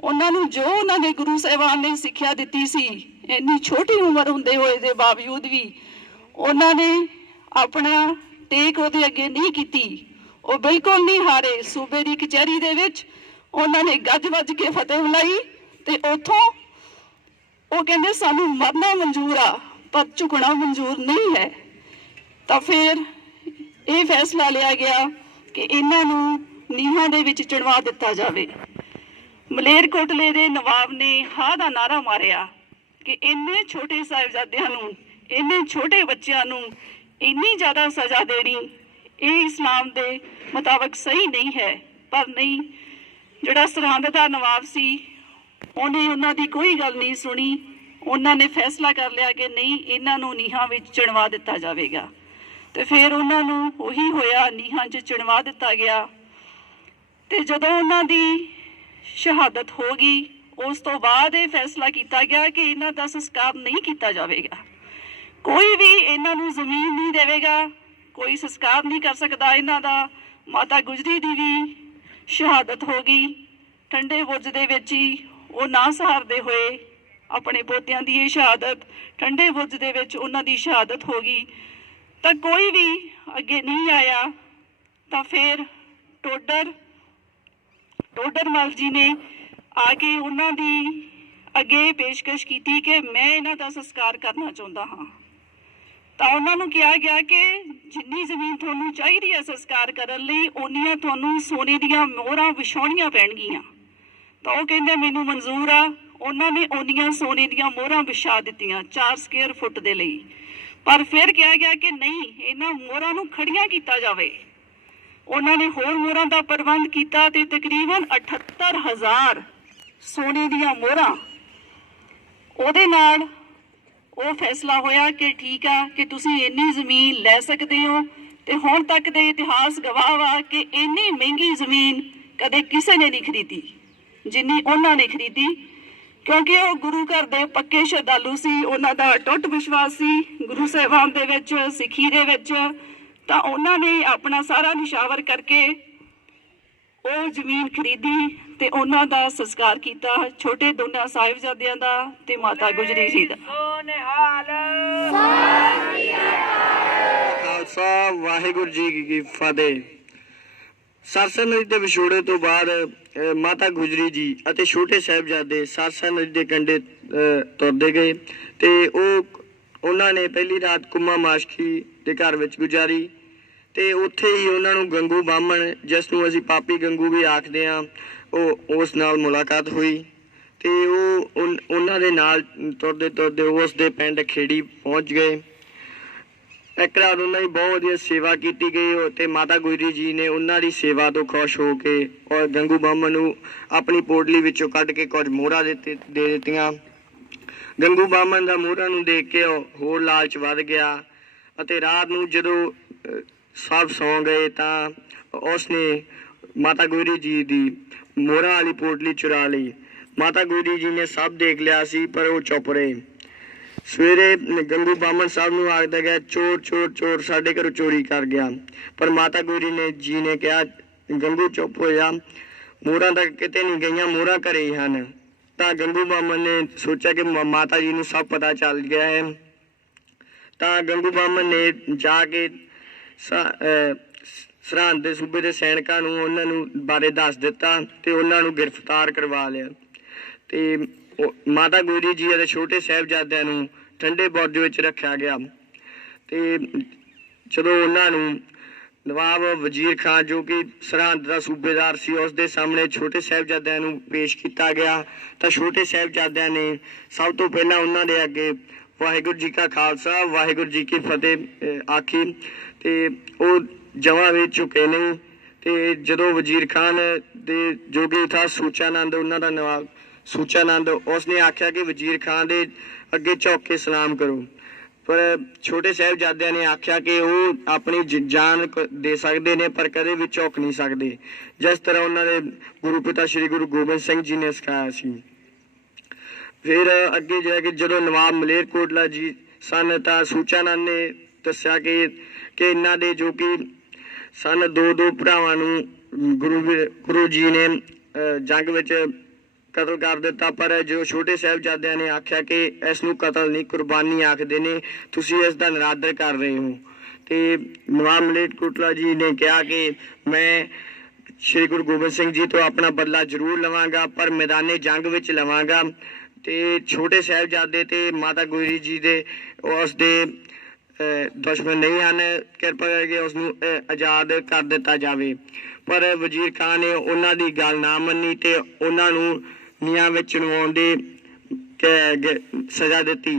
ਉਹਨਾਂ ਨੂੰ ਜੋ ਉਹਨਾਂ ਦੇ ਗੁਰੂ ਸਾਹਿਬਾਨ ਨੇ ਸਿੱਖਿਆ ਦਿੱਤੀ ਸੀ, ਇੰਨੀ ਛੋਟੀ ਉਮਰ ਹੁੰਦੇ ਹੋਏ ਦੇ ਬਾਵਜੂਦ ਵੀ ਉਹਨਾਂ ਨੇ ਆਪਣਾ ਟੇਕ ਉਹਦੇ ਅੱਗੇ ਨਹੀਂ ਕੀਤੀ। ਉਹ ਬਿਲਕੁਲ ਨਹੀਂ ਹਾਰੇ। ਸੂਬੇ ਦੀ ਕਚਹਿਰੀ ਦੇ ਵਿੱਚ ਉਹਨਾਂ ਨੇ ਗੱਜ ਵੱਜ ਕੇ ਫਤਿਹ ਬੁਲਾਈ ਤੇ ਉੱਥੋਂ ਉਹ ਕਹਿੰਦੇ ਸਾਨੂੰ ਮਰਨਾ ਮਨਜ਼ੂਰ ਆ ਪਰ ਝੁਕਣਾ ਮਨਜ਼ੂਰ ਨਹੀਂ ਹੈ। ਤਾਂ ਫਿਰ ਇਹ ਫੈਸਲਾ ਲਿਆ ਗਿਆ ਕਿ ਇਹਨਾਂ ਨੂੰ ਨੀਹਾਂ ਦੇ ਵਿੱਚ ਚਿਣਵਾ ਦਿੱਤਾ ਜਾਵੇ। ਮਲੇਰਕੋਟਲੇ ਦੇ ਨਵਾਬ ਨੇ ਹਾਂ ਦਾ ਨਾਰਾ ਮਾਰਿਆ ਕਿ ਇੰਨੇ ਛੋਟੇ ਸਾਹਿਬਜ਼ਾਦਿਆਂ ਨੂੰ, ਇੰਨੇ ਛੋਟੇ ਬੱਚਿਆਂ ਨੂੰ ਇੰਨੀ ਜ਼ਿਆਦਾ ਸਜ਼ਾ ਦੇਣੀ ਇਹ ਇਸਲਾਮ ਦੇ ਮੁਤਾਬਕ ਸਹੀ ਨਹੀਂ ਹੈ। ਪਰ ਨਹੀਂ, ਜਿਹੜਾ ਸਰਹੰਦ ਦਾ ਨਵਾਬ ਸੀ ਉਹਨੇ ਉਹਨਾਂ ਦੀ ਕੋਈ ਗੱਲ ਨਹੀਂ ਸੁਣੀ। ਉਹਨਾਂ ਨੇ ਫੈਸਲਾ ਕਰ ਲਿਆ ਕਿ ਨਹੀਂ, ਇਹਨਾਂ ਨੂੰ ਨੀਹਾਂ ਵਿੱਚ ਚਿਣਵਾ ਦਿੱਤਾ ਜਾਵੇਗਾ। ਤੇ ਫਿਰ ਉਹਨਾਂ ਨੂੰ ਉਹੀ ਹੋਇਆ, ਨੀਹਾਂ 'ਚ ਚਿਣਵਾ ਦਿੱਤਾ ਗਿਆ। ਤੇ ਜਦੋਂ ਉਹਨਾਂ ਦੀ ਸ਼ਹਾਦਤ ਹੋ ਗਈ, ਉਸ ਤੋਂ ਬਾਅਦ ਇਹ ਫੈਸਲਾ ਕੀਤਾ ਗਿਆ ਕਿ ਇਹਨਾਂ ਦਾ ਸੰਸਕਾਰ ਨਹੀਂ ਕੀਤਾ ਜਾਵੇਗਾ। ਕੋਈ ਵੀ ਇਹਨਾਂ ਨੂੰ ਜ਼ਮੀਨ ਨਹੀਂ ਦੇਵੇਗਾ, ਕੋਈ ਸੰਸਕਾਰ ਨਹੀਂ ਕਰ ਸਕਦਾ ਇਹਨਾਂ ਦਾ। ਮਾਤਾ ਗੁਜਰੀ ਦੀ ਵੀ ਸ਼ਹਾਦਤ ਹੋ ਗਈ। ਠੰਡੇ ਬੁਰਜ ਦੇ ਵਿੱਚ ਹੀ ਉਹ ਨਾ ਸਹਾਰਦੇ ਹੋਏ ਆਪਣੇ ਪੋਤਿਆਂ ਦੀ ਇਹ ਸ਼ਹਾਦਤ, ਠੰਡੇ ਬੁਰਜ ਦੇ ਵਿੱਚ ਉਹਨਾਂ ਦੀ ਸ਼ਹਾਦਤ ਹੋ ਗਈ। ਤਾਂ ਕੋਈ ਵੀ ਅੱਗੇ ਨਹੀਂ ਆਇਆ। ਤਾਂ ਫਿਰ ਟੋਡਰ ਮਲ ਜੀ ਨੇ ਆ ਕੇ ਉਹਨਾਂ ਦੀ ਅੱਗੇ ਪੇਸ਼ਕਸ਼ ਕੀਤੀ ਕਿ ਮੈਂ ਇਹਨਾਂ ਦਾ ਸੰਸਕਾਰ ਕਰਨਾ ਚਾਹੁੰਦਾ ਹਾਂ। ਤਾਂ ਉਹਨਾਂ ਨੂੰ ਕਿਹਾ ਗਿਆ ਕਿ ਜਿੰਨੀ ਜ਼ਮੀਨ ਤੁਹਾਨੂੰ ਚਾਹੀਦੀ ਹੈ ਸੰਸਕਾਰ ਕਰਨ ਲਈ, ਓਨੀਆਂ ਤੁਹਾਨੂੰ ਸੋਨੇ ਦੀਆਂ ਮੋਹਰਾਂ ਵਿਛਾਉਣੀਆਂ ਪੈਣਗੀਆਂ। ਤਾਂ ਉਹ ਕਹਿੰਦੇ ਮੈਨੂੰ ਮਨਜ਼ੂਰ ਆ। ਉਹਨਾਂ ਨੇ ਓਨੀਆਂ ਸੋਨੇ ਦੀਆਂ ਮੋਹਰਾਂ ਵਿਛਾ ਦਿੱਤੀਆਂ 4 ਸਕੁਅਰ ਫੁੱਟ ਦੇ ਲਈ। ਪਰ ਫਿਰ ਕਿਹਾ ਗਿਆ ਕਿ ਨਹੀਂ, ਇਹਨਾਂ ਮੋਹਰਾਂ ਨੂੰ ਖੜੀਆਂ ਕੀਤਾ ਜਾਵੇ। ਉਹਨਾਂ ਨੇ ਹੋਰ ਮੋਹਰਾਂ ਦਾ ਪ੍ਰਬੰਧ ਕੀਤਾ ਤੇ ਤਕਰੀਬਨ 78,000 ਸੋਨੇ ਦੀਆਂ ਮੋਹਰਾਂ, ਉਹਦੇ ਨਾਲ ਉਹ ਫੈਸਲਾ ਹੋਇਆ ਕਿ ਠੀਕ ਆ ਕਿ ਤੁਸੀਂ ਇੰਨੀ ਜ਼ਮੀਨ ਲੈ ਸਕਦੇ ਹੋ। ਤੇ ਹੁਣ ਤੱਕ ਦੇ ਇਤਿਹਾਸ ਗਵਾਹ ਵਾ ਕਿ ਇੰਨੀ ਮਹਿੰਗੀ ਜ਼ਮੀਨ ਕਦੇ ਕਿਸੇ ਨੇ ਨਹੀਂ ਖਰੀਦੀ ਜਿੰਨੀ ਉਹਨਾਂ ਨੇ ਖਰੀਦੀ, ਕਿਉਂਕਿ ਉਹ ਗੁਰੂ ਘਰ ਦੇ ਪੱਕੇ ਸ਼ਰਧਾਲੂ ਸੀ। ਉਹਨਾਂ ਦਾ ਅਟੁੱਟ ਵਿਸ਼ਵਾਸ ਸੀ ਗੁਰੂ ਸਾਹਿਬਾਨ ਦੇ ਵਿੱਚ, ਸਿੱਖੀ ਦੇ ਵਿੱਚ। ਤਾਂ ਉਹਨਾਂ ਨੇ ਆਪਣਾ ਸਾਰਾ ਨਿਸ਼ਾਵਰ ਕਰਕੇ ਉਹ ਜ਼ਮੀਨ ਖਰੀਦੀ ਤੇ ਉਹਨਾਂ ਦਾ ਸੰਸਕਾਰ ਕੀਤਾ, ਛੋਟੇ ਦੋਨਾਂ ਸਾਹਿਬਜ਼ਾਦਿਆਂ ਦਾ ਤੇ ਮਾਤਾ ਗੁਜਰੀ ਜੀ ਦਾ। ਖਾਲਸਾ ਵਾਹਿਗੁਰੂ ਜੀ ਕੀ ਫਤਿਹ। ਸਰਸਾ ਨਦੀ ਦੇ ਵਿਛੋੜੇ ਤੋਂ ਬਾਅਦ ਮਾਤਾ ਗੁਜਰੀ ਜੀ ਅਤੇ ਛੋਟੇ ਸਾਹਿਬਜ਼ਾਦੇ ਸਰਸਾ ਨਦੀ ਦੇ ਕੰਢੇ ਤੁਰਦੇ ਗਏ ਤੇ ਉਹਨਾਂ ਨੇ ਪਹਿਲੀ ਰਾਤ ਕੁੰਮਾ ਮਾਸ਼ਕੀ ਦੇ ਘਰ ਵਿੱਚ ਗੁਜ਼ਾਰੀ। ਤੇ ਉੱਥੇ ਹੀ ਉਹਨਾਂ ਨੂੰ ਗੰਗੂ ਬਾਹਮਣ, ਜਿਸ ਨੂੰ ਅਸੀਂ ਪਾਪੀ ਗੰਗੂ ਵੀ ਆਖਦੇ ਹਾਂ, ਉਸ ਨਾਲ ਮੁਲਾਕਾਤ ਹੋਈ। ਤੇ ਉਹਨਾਂ ਦੇ ਨਾਲ ਤੁਰਦੇ ਤੁਰਦੇ ਉਸ ਦੇ ਪਿੰਡ ਖੇੜੀ ਪਹੁੰਚ ਗਏ। ਇੱਕ ਰਾਤ ਉਹਨਾਂ ਦੀ ਬਹੁਤ ਵਧੀਆ ਸੇਵਾ ਕੀਤੀ ਗਈ ਤੇ ਮਾਤਾ ਗੁਜਰੀ ਜੀ ਨੇ ਉਹਨਾਂ ਦੀ ਸੇਵਾ ਤੋਂ ਖੁਸ਼ ਹੋ ਕੇ ਔਰ ਗੰਗੂ ਬਾਹਮਣ ਨੂੰ ਆਪਣੀ ਪੋਟਲੀ ਵਿੱਚੋਂ ਕੱਢ ਕੇ ਕੁਝ ਮੋਹਰਾਂ ਦੇ ਦਿੱਤੀਆਂ। ਗੰਗੂ ਬਾਹਮਣ ਦਾ ਮੋਹਰਾਂ ਨੂੰ ਦੇਖ ਕੇ ਹੋਰ ਲਾਲਚ ਵੱਧ ਗਿਆ ਅਤੇ ਰਾਤ ਨੂੰ ਜਦੋਂ ਸਭ ਸੌਂ ਗਏ ਤਾਂ ਉਸਨੇ ਮਾਤਾ ਗੁਜਰੀ ਜੀ ਦੀ ਮੋਹਰਾਂ ਵਾਲੀ ਪੋਟਲੀ ਚੁਰਾ ਲਈ। ਮਾਤਾ ਗੁਜਰੀ ਜੀ ਨੇ ਸਭ ਦੇਖ ਲਿਆ ਸੀ ਪਰ ਉਹ ਚੁੱਪ ਰਹੇ। ਸਵੇਰੇ ਗੰਗੂ ਬਾਹਮਣ ਸਾਹਿਬ ਨੂੰ ਆਖਦਾ ਗਿਆ, ਚੋਰ ਚੋਰ ਚੋਰ ਸਾਡੇ ਘਰੋਂ ਚੋਰੀ ਕਰ ਗਿਆ। ਪਰ ਮਾਤਾ ਗੁਜਰੀ ਜੀ ਨੇ ਕਿਹਾ, ਗੰਗੂ ਚੁੱਪ ਹੋਇਆ, ਮੋਹਰਾਂ ਤਾਂ ਕਿਤੇ ਨਹੀਂ ਗਈਆਂ, ਮੋਹਰਾਂ ਘਰੇ ਹੀ ਹਨ। ਤਾਂ ਗੰਗੂ ਬਾਹਮਣ ਨੇ ਸੋਚਿਆ ਕਿ ਮਾਤਾ ਜੀ ਨੂੰ ਸਭ ਪਤਾ ਚੱਲ ਗਿਆ ਹੈ। ਤਾਂ ਗੰਗੂ ਬਾਹਮਣ ਨੇ ਜਾ ਕੇ ਸਰਹੰਦ ਦੇ ਸੂਬੇ ਦੇ ਸੈਨਿਕਾਂ ਨੂੰ ਉਹਨਾਂ ਨੂੰ ਬਾਰੇ ਦੱਸ ਦਿੱਤਾ ਤੇ ਉਹਨਾਂ ਨੂੰ ਗ੍ਰਿਫਤਾਰ ਕਰਵਾ ਲਿਆ। ਤੇ ਮਾਤਾ ਗੁਜਰੀ ਜੀ ਅਤੇ ਛੋਟੇ ਸਾਹਿਬਜ਼ਾਦਿਆਂ ਨੂੰ ਠੰਡੇ ਬੁਰਜ ਵਿੱਚ ਰੱਖਿਆ ਗਿਆ। ਤੇ ਜਦੋਂ ਉਹਨਾਂ ਨੂੰ ਨਵਾਬ ਵਜ਼ੀਰ ਖਾਨ ਜੋ ਕਿ ਸਰਹੰਦ ਦਾ ਸੂਬੇਦਾਰ ਸੀ ਉਸ ਦੇ ਸਾਹਮਣੇ ਛੋਟੇ ਸਾਹਿਬਜ਼ਾਦਿਆਂ ਨੂੰ ਪੇਸ਼ ਕੀਤਾ ਗਿਆ ਤਾਂ ਛੋਟੇ ਸਾਹਿਬਜ਼ਾਦਿਆਂ ਨੇ ਸਭ ਤੋਂ ਪਹਿਲਾਂ ਉਹਨਾਂ ਦੇ ਅੱਗੇ ਵਾਹਿਗੁਰੂ ਜੀ ਕਾ ਖਾਲਸਾ ਵਾਹਿਗੁਰੂ ਜੀ ਕੀ ਫਤਿਹ ਆਖੀ ਤੇ ਉਹ ਜਮਾਂ ਵਿੱਚ ਝੁਕੇ ਨਹੀਂ। ਤੇ ਜਦੋਂ ਵਜ਼ੀਰ ਖਾਨ ਦੇ ਜੋਗੀ ਥਾ ਸੂਚਾਨੰਦ ਉਹਨਾਂ ਦਾ ਨਵਾਬ ਸੂਚਾਨੰਦ ਉਸਨੇ ਆਖਿਆ ਕਿ ਵਜ਼ੀਰ ਖਾਨ ਦੇ ਅੱਗੇ ਝੁਕ ਕੇ ਸਲਾਮ ਕਰੋ, ਪਰ ਛੋਟੇ ਸਾਹਿਬਜ਼ਾਦਿਆਂ ਨੇ ਆਖਿਆ ਕਿ ਉਹ ਆਪਣੀ ਜਾਨ ਦੇ ਸਕਦੇ ਨੇ ਪਰ ਕਦੇ ਵੀ ਝੁਕ ਨਹੀਂ ਸਕਦੇ, ਜਿਸ ਤਰ੍ਹਾਂ ਉਹਨਾਂ ਦੇ ਗੁਰੂ ਪਿਤਾ ਸ਼੍ਰੀ ਗੁਰੂ ਗੋਬਿੰਦ ਸਿੰਘ ਜੀ ਨੇ ਸਿਖਾਇਆ ਸੀ। ਫਿਰ ਅੱਗੇ ਜਾ ਕੇ ਜਦੋਂ ਨਵਾਬ ਮਲੇਰਕੋਟਲਾ ਜੀ ਸਨ ਤਾਂ ਸੂਚਾਨੰਦ ਨੇ ਦੱਸਿਆ ਕਿ ਇਹਨਾਂ ਦੇ ਜੋ ਕਿ ਸਨ ਦੋ ਭਰਾਵਾਂ ਨੂੰ ਗੁਰੂ ਜੀ ਨੇ ਜੰਗ ਵਿੱਚ ਕਤਲ ਕਰ ਦਿੱਤਾ, ਪਰ ਜੋ ਛੋਟੇ ਸਾਹਿਬਜ਼ਾਦਿਆਂ ਨੇ ਆਖਿਆ ਕਿ ਇਸ ਨੂੰ ਕਤਲ ਨਹੀਂ ਕੁਰਬਾਨੀ ਆਖਦੇ ਨੇ, ਤੁਸੀਂ ਇਸ ਦਾ ਨਿਰਾਦਰ ਕਰ ਰਹੇ ਹੋ। ਤੇ ਨਵਾਬ ਮਲੇਰਕੋਟਲਾ ਜੀ ਨੇ ਕਿਹਾ ਕਿ ਮੈਂ ਸ਼੍ਰੀ ਗੁਰੂ ਗੋਬਿੰਦ ਸਿੰਘ ਜੀ ਤੋਂ ਆਪਣਾ ਬਦਲਾ ਜ਼ਰੂਰ ਲਵਾਂਗਾ ਪਰ ਮੈਦਾਨੇ ਜੰਗ ਵਿੱਚ ਲਵਾਂਗਾ। ਤੇ ਛੋਟੇ ਸਾਹਿਬਜ਼ਾਦੇ ਤੇ ਮਾਤਾ ਗੁਜਰੀ ਜੀ ਦੇ ਉਸ ਦੇ ਦੁਸ਼ਮਣ ਨਹੀਂ ਹਨ, ਕਿਰਪਾ ਕਰਕੇ ਉਸ ਨੂੰ ਆਜ਼ਾਦ ਕਰ ਦਿੱਤਾ ਜਾਵੇ। ਪਰ ਵਜ਼ੀਰ ਖਾਨ ਨੇ ਉਹਨਾਂ ਦੀ ਗੱਲ ਨਾ ਮੰਨੀ ਤੇ ਉਹਨਾਂ ਨੂੰ ਨੀਹਾਂ ਵਿੱਚ ਚਿਣਵਾਉਣ ਦੀ ਸਜ਼ਾ ਦਿੱਤੀ।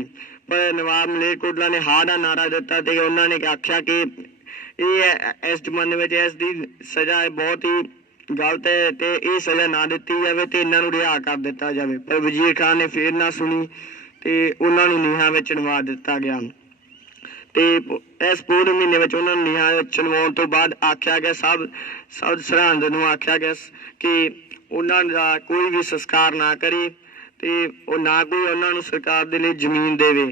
ਪਰ ਨਵਾਬ ਮਲੇਰਕੋਟਲਾ ਨੇ ਹਾਂ ਦਾ ਨਾਰਾ ਦਿੱਤਾ ਤੇ ਉਹਨਾਂ ਨੇ ਆਖਿਆ ਕਿ ਇਹ ਇਸ ਜ਼ਮਾਨੇ ਵਿੱਚ ਇਸ ਦੀ ਸਜ਼ਾ ਬਹੁਤ ਹੀ ਗਲਤ ਹੈ ਤੇ ਇਹ ਸਜ਼ਾ ਨਾ ਦਿੱਤੀ ਜਾਵੇ ਤੇ ਇਹਨਾਂ ਨੂੰ ਰਿਹਾ ਕਰ ਦਿੱਤਾ ਜਾਵੇ। ਪਰ ਵਜ਼ੀਰ ਖਾਨ ਨੇ ਫੇਰ ਨਾ ਸੁਣੀ ਤੇ ਉਹਨਾਂ ਨੂੰ ਨੀਹਾਂ ਵਿੱਚ ਚਿਣਵਾ ਦਿੱਤਾ ਗਿਆ। ਤੇ ਇਸ ਪੂਰੇ ਮਹੀਨੇ ਵਿੱਚ ਉਹਨਾਂ ਨੂੰ ਨੀਹਾਂ ਚਿਣਵਾਉਣ ਤੋਂ ਬਾਅਦ ਆਖਿਆ ਗਿਆ ਸਭ ਸਰਹੰਦ ਨੂੰ ਆਖਿਆ ਗਿਆ ਕਿ ਉਹਨਾਂ ਦਾ ਕੋਈ ਵੀ ਸੰਸਕਾਰ ਨਾ ਕਰੇ ਤੇ ਉਹ ਨਾ ਕੋਈ ਉਹਨਾਂ ਨੂੰ ਸਰਕਾਰ ਦੇ ਲਈ ਜ਼ਮੀਨ ਦੇਵੇ।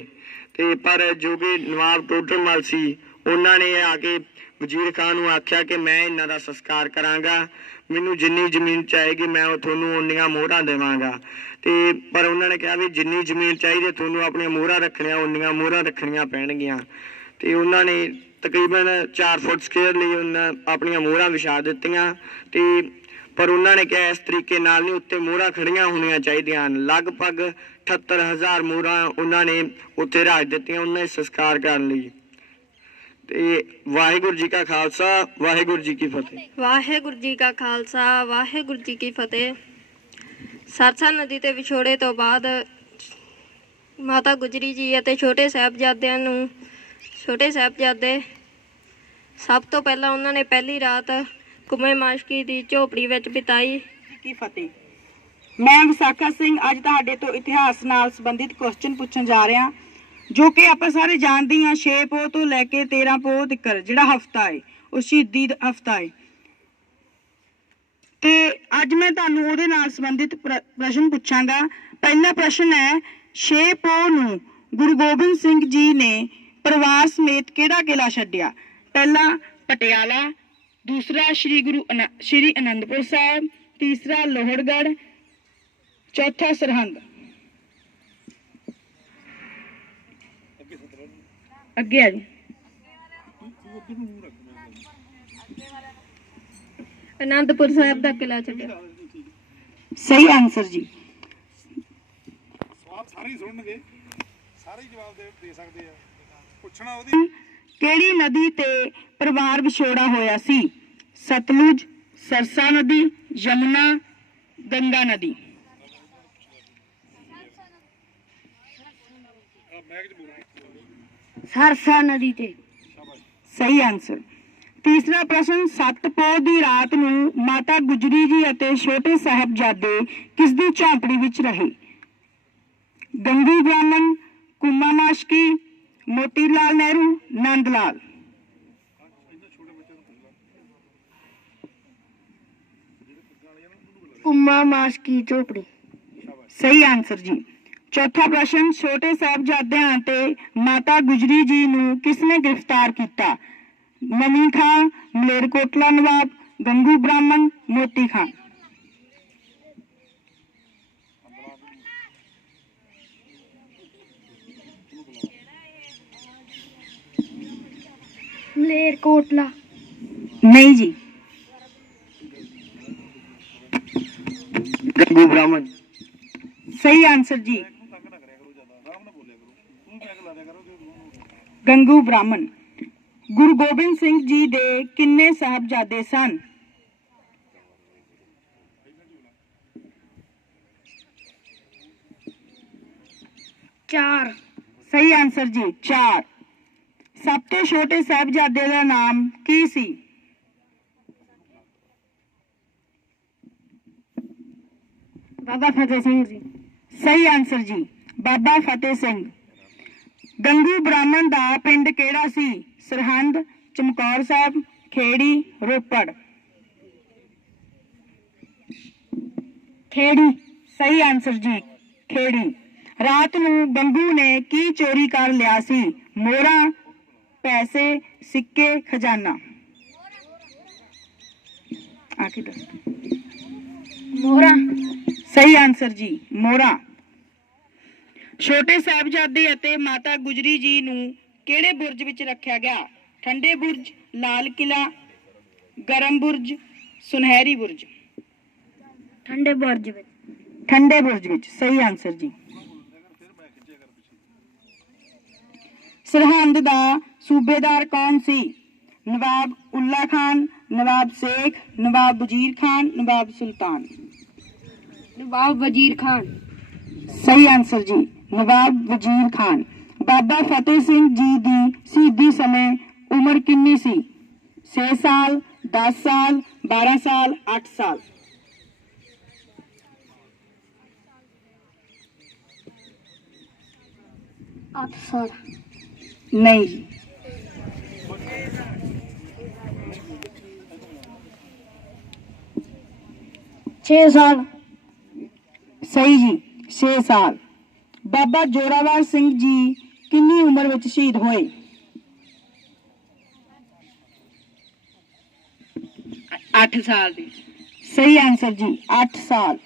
ਤੇ ਪਰ ਜੋ ਕਿ ਨਵਾਬ ਟੋਡਰ ਮੱਲ ਸੀ ਉਹਨਾਂ ਨੇ ਆ ਕੇ ਵਜ਼ੀਰ ਖਾਨ ਨੂੰ ਆਖਿਆ ਕਿ ਮੈਂ ਇਹਨਾਂ ਦਾ ਸੰਸਕਾਰ ਕਰਾਂਗਾ, ਮੈਨੂੰ ਜਿੰਨੀ ਜ਼ਮੀਨ ਚਾਹੀਦੀ ਮੈਂ ਉਹ ਤੁਹਾਨੂੰ ਉਨੀਆਂ ਮੋਹਰਾਂ ਦੇਵਾਂਗਾ। ਤੇ ਪਰ ਉਹਨਾਂ ਨੇ ਕਿਹਾ ਵੀ ਜਿੰਨੀ ਜ਼ਮੀਨ ਚਾਹੀਦੀ ਤੁਹਾਨੂੰ ਆਪਣੀਆਂ ਮੋਹਰਾਂ ਰੱਖਣੀਆਂ ਉਨੀਆਂ ਮੋਹਰਾਂ ਰੱਖਣੀਆਂ ਪੈਣਗੀਆਂ। ਤੇ ਉਹਨਾਂ ਨੇ ਤਕਰੀਬਨ 4 ਫੁੱਟ ਸਕੁਅਰ ਲਈ ਉਹਨਾਂ ਆਪਣੀਆਂ ਮੋਹਰਾਂ ਵਿਛਾ ਦਿੱਤੀਆਂ ਤੇ ਪਰ ਉਹਨਾਂ ਨੇ ਕਿਹਾ ਇਸ ਤਰੀਕੇ ਨਾਲ ਨਹੀਂ, ਉੱਤੇ ਮੋਹਰਾਂ ਖੜੀਆਂ ਹੋਣੀਆਂ ਚਾਹੀਦੀਆਂ ਹਨ। ਲਗਭਗ 78,000 ਮੋਹਰਾਂ ਉਹਨਾਂ ਨੇ ਉੱਥੇ ਰੱਖ ਦਿੱਤੀਆਂ ਉਹਨਾਂ ਦੇ ਸੰਸਕਾਰ ਕਰਨ ਲਈ। ਤੇ ਵਾਹਿਗੁਰੂ ਜੀ ਕਾ ਖਾਲਸਾ ਵਾਹਿਗੁਰੂ ਜੀ ਕੀ ਫਤਿਹ। ਵਾਹਿਗੁਰੂ ਜੀ ਕਾ ਖਾਲਸਾ ਵਾਹਿਗੁਰੂ ਜੀ ਕੀ ਫਤਿਹ। ਸਰਸਾ ਨਦੀ ਤੇ ਵਿਛੋੜੇ ਤੋਂ ਬਾਅਦ ਮਾਤਾ ਗੁਜਰੀ ਜੀ ਅਤੇ ਛੋਟੇ ਸਾਹਿਬਜ਼ਾਦੇ ਸਭ ਤੋਂ ਪਹਿਲਾਂ ਉਹਨਾਂ ਨੇ ਪਹਿਲੀ ਰਾਤ ਕੁਮੇ ਮਾਸ਼ਕੀ ਦੀ ਝੋਪੜੀ ਵਿੱਚ ਬਿਤਾਈ। ਕੀ ਫਤਿਹ। ਮੈਂ ਵਿਸਾਖਾ ਸਿੰਘ ਅੱਜ ਤੁਹਾਡੇ ਤੋਂ ਇਤਿਹਾਸ ਨਾਲ ਸੰਬੰਧਿਤ ਕੁਐਸਚਨ ਪੁੱਛਣ ਜਾ ਰਿਹਾ ਜੋ ਕਿ ਆਪਾਂ ਸਾਰੇ ਜਾਣਦੇ ਹਾਂ 6 ਪੋਹ ਤੋਂ ਲੈ ਕੇ 13 ਪੋਹ ਤੱਕ ਜਿਹੜਾ ਹਫਤਾ ਹੈ ਉਹ ਸ਼ਹੀਦੀ ਹਫਤਾ ਹੈ। ਤੇ ਅੱਜ ਮੈਂ ਤੁਹਾਨੂੰ ਉਹਦੇ ਨਾਲ ਸੰਬੰਧਿਤ ਪ੍ਰਸ਼ਨ ਪੁੱਛਾਂਗਾ। ਪਹਿਲਾ ਪ੍ਰਸ਼ਨ ਹੈ 6 ਪੋਹ ਨੂੰ ਗੁਰੂ ਗੋਬਿੰਦ ਸਿੰਘ ਜੀ ਨੇ ਪਰਿਵਾਰ ਸਮੇਤ ਕਿਹੜਾ ਕਿਲਾ ਛੱਡਿਆ? ਪਹਿਲਾ ਪਟਿਆਲਾ, ਦੂਸਰਾ ਸ਼੍ਰੀ ਅਨੰਦਪੁਰ ਸਾਹਿਬ, ਤੀਸਰਾ ਲੋਹੜਗੜ੍ਹ, ਚੌਥਾ ਸਰਹੰਦ। ਅੱਗੇ ਆ ਜੀ। ਅਨੰਦਪੁਰ ਸਾਹਿਬ ਦਾ ਕਿਲਾ ਛੱਡਿਆ। ਸਹੀ ਆਨਸਰ ਜੀ। ਸਵਾਲ ਸਾਰੇ ਹੀ ਸੁਣਨਗੇ, ਸਾਰੇ ਹੀ ਜਵਾਬ ਦੇ ਸਕਦੇ ਆ। ਪੁੱਛਣਾ ਉਹਦੀ ਕਿਹੜੀ ਨਦੀ ਤੇ ਪਰਿਵਾਰ ਵਿਛੋੜਾ ਹੋਇਆ ਸੀ? ਸਤਲੁਜ, ਸਰਸਾ ਨਦੀ, ਯਮੁਨਾ, ਗੰਗਾ ਨਦੀ। ਸਰਸਾ ਨਦੀ ਤੇ। ਸਹੀ ਆਨਸਰ। ਤੀਸਰਾ ਪ੍ਰਸ਼ਨ 7 ਪੋਹ ਦੀ ਰਾਤ ਨੂੰ ਮਾਤਾ ਗੁਜਰੀ ਜੀ ਅਤੇ ਛੋਟੇ ਸਾਹਿਬਜ਼ਾਦੇ ਕਿਸ ਦੀ ਝੌਂਪੜੀ ਵਿੱਚ ਰਹੇ? ਗੰਗੂ ਬ੍ਰਾਹਮਣ, ਕੁਮਾ ਮਾਸ਼ਕੀ, ਮੋਤੀ ਲਾਲ ਨਹਿਰੂ, ਨੰਦ ਲਾਲ। ਕੁਮਾ ਮਾਸ਼ਕੀ ਝੋਪੜੀ। ਸਹੀ ਆਨਸਰ ਜੀ। ਚੌਥਾ ਪ੍ਰਸ਼ਨ ਛੋਟੇ ਸਾਹਿਬਜ਼ਾਦਿਆਂ ਅਤੇ ਮਾਤਾ ਗੁਜਰੀ ਜੀ ਨੂੰ ਕਿਸ ਨੇ ਗ੍ਰਿਫਤਾਰ ਕੀਤਾ? ਨਵੀਂ ਖਾਂ, ਮਲੇਰਕੋਟਲਾ ਨਵਾਬ, ਗੰਗੂ ਬ੍ਰਾਹਮਣ, ਮੋਤੀ ਖਾਂ। ਮਲੇਰਕੋਟਲਾ। ਨਹੀਂ ਜੀ। ਗੰਗੂ ਬ੍ਰਾਹਮਣ। ਸਹੀ ਆਨਸਰ ਜੀ, ਗੰਗੂ ਬ੍ਰਾਹਮਣ। ਗੁਰੂ ਗੋਬਿੰਦ ਸਿੰਘ ਜੀ ਦੇ ਕਿੰਨੇ ਸਾਹਿਬਜ਼ਾਦੇ ਸਨ? ਚਾਰ। ਸਹੀ ਆਨਸਰ ਜੀ, 4। ਸਭ ਤੋਂ ਛੋਟੇ ਸਾਹਿਬਜ਼ਾਦੇ ਦਾ ਨਾਮ ਕੀ ਸੀ? ਬਾਬਾ ਫਤਿਹ ਸਿੰਘ ਜੀ। ਸਹੀ ਆਨਸਰ ਜੀ, ਬਾਬਾ ਫਤਿਹ ਸਿੰਘ। ਗੰਗੂ ਬ੍ਰਾਹਮਣ ਦਾ ਪਿੰਡ ਕਿਹੜਾ ਸੀ? ਸਰਹੰਦ, ਚਮਕੌਰ ਸਾਹਿਬ, ਖੇੜੀ, ਰੋਪੜ। ਖੇੜੀ। ਸਹੀ ਆਨਸਰ ਜੀ, ਖੇੜੀ। ਰਾਤ ਨੂੰ ਗੰਗੂ ਨੇ ਕੀ ਚੋਰੀ ਕਰ ਲਿਆ ਸੀ? ਮੋਹਰਾਂ, ਪੈਸੇ, ਸਿੱਕੇ, ਖਜ਼ਾਨਾ। ਆ ਕੇ ਦੱਸ। ਮੋਹਰਾ। ਸਹੀ ਆਨਸਰ ਜੀ, ਮੋਹਰਾਂ। ਛੋਟੇ ਸਾਹਿਬਜ਼ਾਦੇ ਅਤੇ ਮਾਤਾ ਗੁਜਰੀ ਜੀ ਨੂੰ ਕਿਹੜੇ ਬੁਰਜ ਵਿੱਚ ਰੱਖਿਆ ਗਿਆ? ਠੰਡੇ ਬੁਰਜ, ਲਾਲ ਕਿਲਾ, ਗਰਮ ਬੁਰਜ, ਸੁਨਹਿਰੀ ਬੁਰਜ। ਠੰਡੇ ਬੁਰਜ ਵਿੱਚ। ਠੰਡੇ ਬੁਰਜ ਵਿੱਚ। ਸਹੀ ਆਨਸਰ ਜੀ। ਸਰਹੰਦ ਦਾ ਸੂਬੇਦਾਰ ਕੌਣ ਸੀ? ਨਵਾਬ ਉੱਲਾ ਖਾਨ, ਨਵਾਬ ਸ਼ੇਖ, ਨਵਾਬ ਵਜ਼ੀਰ ਖਾਨ, ਨਵਾਬ ਸੁਲਤਾਨ। ਨਵਾਬ ਵਜ਼ੀਰ ਖਾਨ। ਸਹੀ ਆਨਸਰ ਜੀ, ਨਵਾਬ ਵਜ਼ੀਰ ਖਾਨ। ਬਾਬਾ ਫਤਿਹ ਸਿੰਘ ਜੀ ਦੀ ਸ਼ਹੀਦੀ ਸਮੇਂ ਉਮਰ ਕਿੰਨੀ ਸੀ? 6 ਸਾਲ, 10 ਸਾਲ, 12 ਸਾਲ, 8 ਸਾਲ। 8 ਸਾਲ। ਨਹੀਂ ਜੀ। ਛੇ ਸਾਲ। ਸਹੀ ਜੀ, 6 ਸਾਲ। ਬਾਬਾ ਜੋਰਾਵਰ ਸਿੰਘ ਜੀ ਕਿੰਨੀ ਉਮਰ ਵਿੱਚ ਸ਼ਹੀਦ ਹੋਏ? 8 ਸਾਲ ਦੀ। ਸਹੀ ਆਨਸਰ ਜੀ, 8 ਸਾਲ।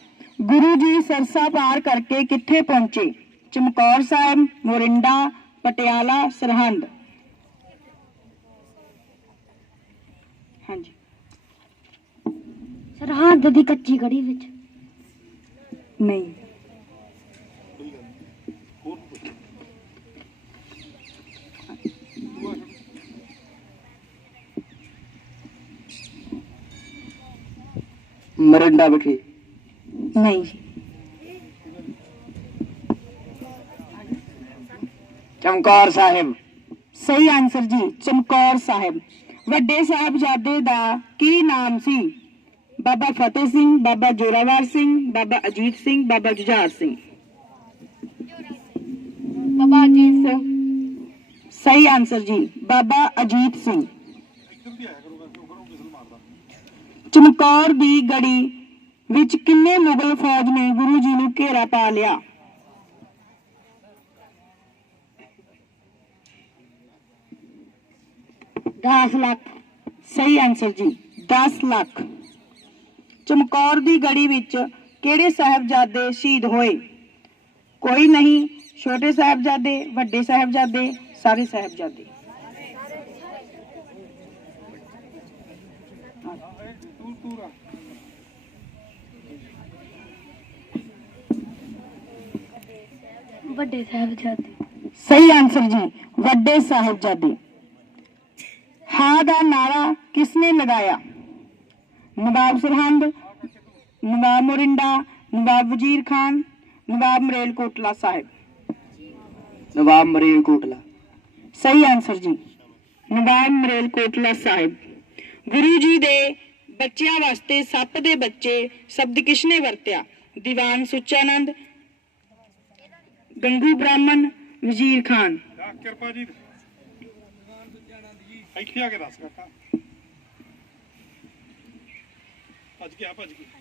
ਗੁਰੂ ਜੀ ਸਰਸਾ ਪਾਰ ਕਰਕੇ ਕਿੱਥੇ ਪਹੁੰਚੇ? ਚਮਕੌਰ ਸਾਹਿਬ, ਮੋਰਿੰਡਾ, ਪਟਿਆਲਾ, ਸਰਹੰਦ। ਹਾਂਜੀ। ਸਰਹੰਦ ਦੀ ਕੱਚੀ ਗੜੀ ਵਿੱਚ। ਨਹੀਂ। ਮਰਿੰਡਾ ਵਿਖੇ। ਨਹੀਂ ਜੀ। ਚਮਕੌਰ ਸਾਹਿਬ। ਸਹੀ ਆਨਸਰ ਜੀ, ਚਮਕੌਰ ਸਾਹਿਬ। ਵੱਡੇ ਸਾਹਿਬਜ਼ਾਦੇ ਦਾ ਕੀ ਨਾਮ ਸੀ? ਬਾਬਾ ਫਤਿਹ ਸਿੰਘ, ਬਾਬਾ ਜੋਰਾਵਰ ਸਿੰਘ, ਬਾਬਾ ਅਜੀਤ ਸਿੰਘ, ਬਾਬਾ ਜੁਝਾਰ ਸਿੰਘ। ਬਾਬਾ ਅਜੀਤ ਸਿੰਘ। ਸਹੀ ਆਨਸਰ ਜੀ, ਬਾਬਾ ਅਜੀਤ ਸਿੰਘ। ਚਮਕੌਰ ਦੀ ਗੜੀ ਵਿੱਚ ਕਿੰਨੇ ਮੁਗਲ ਫੌਜ ਨੇ ਗੁਰੂ ਜੀ ਨੂੰ ਘੇਰਾ ਪਾ ਲਿਆ? 10 ਲੱਖ। ਸਹੀ ਆਨਸਰ ਜੀ, 10 ਲੱਖ। ਚਮਕੌਰ ਦੀ ਗੜੀ ਵਿੱਚ ਕਿਹੜੇ ਸਾਹਿਬਜ਼ਾਦੇ ਸ਼ਹੀਦ ਹੋਏ? ਕੋਈ ਨਹੀਂ। ਛੋਟੇ ਸਾਹਿਬਜ਼ਾਦੇ, ਵੱਡੇ ਸਾਹਿਬਜ਼ਾਦੇ, ਸਾਰੇ ਸਾਹਿਬਜ਼ਾਦੇ। ਵੱਡੇ ਸਾਹਿਬਜ਼ਾਦੇ। ਸਹੀ ਆਨਸਰ ਜੀ, ਵੱਡੇ ਸਾਹਿਬਜ਼ਾਦੇ। ਹਾਂ ਦਾ ਨਾਰਾ ਕਿਸਨੇ ਲਗਾਇਆ? ਨਵਾਬ ਸਰਹੰਦ, ਨਵਾਬ ਮੋਰਿੰਡਾ, ਨਵਾਬ ਵਜ਼ੀਰ ਖਾਨ, ਨਵਾਬ ਮਰੇਲਕੋਟਲਾ ਸਾਹਿਬ। ਨਵਾਬ ਮਰੇਲਕੋਟਲਾ। ਸਹੀ ਆਨਸਰ ਜੀ, ਨਵਾਬ ਮਰੇਲਕੋਟਲਾ ਸਾਹਿਬ। ਗੁਰੂ ਜੀ ਦੇ ਬੱਚਿਆਂ ਵਾਸਤੇ ਸੱਪ ਦੇ ਬੱਚੇ ਸ਼ਬਦ ਕਿਸਨੇ ਵਰਤਿਆ? ਦੀਵਾਨ ਸੁੱਚਾਨੰਦ, ਗੰਗੂ ਬ੍ਰਾਹਮਣ, ਵਜ਼ੀਰ ਖਾਨ। ਕਿਰਪਾ ਜੀ ਇੱਥੇ ਆ ਕੇ ਦੱਸ ਕਾਕਾ। ਭੱਜ ਗਿਆ ਭੱਜ ਗਿਆ।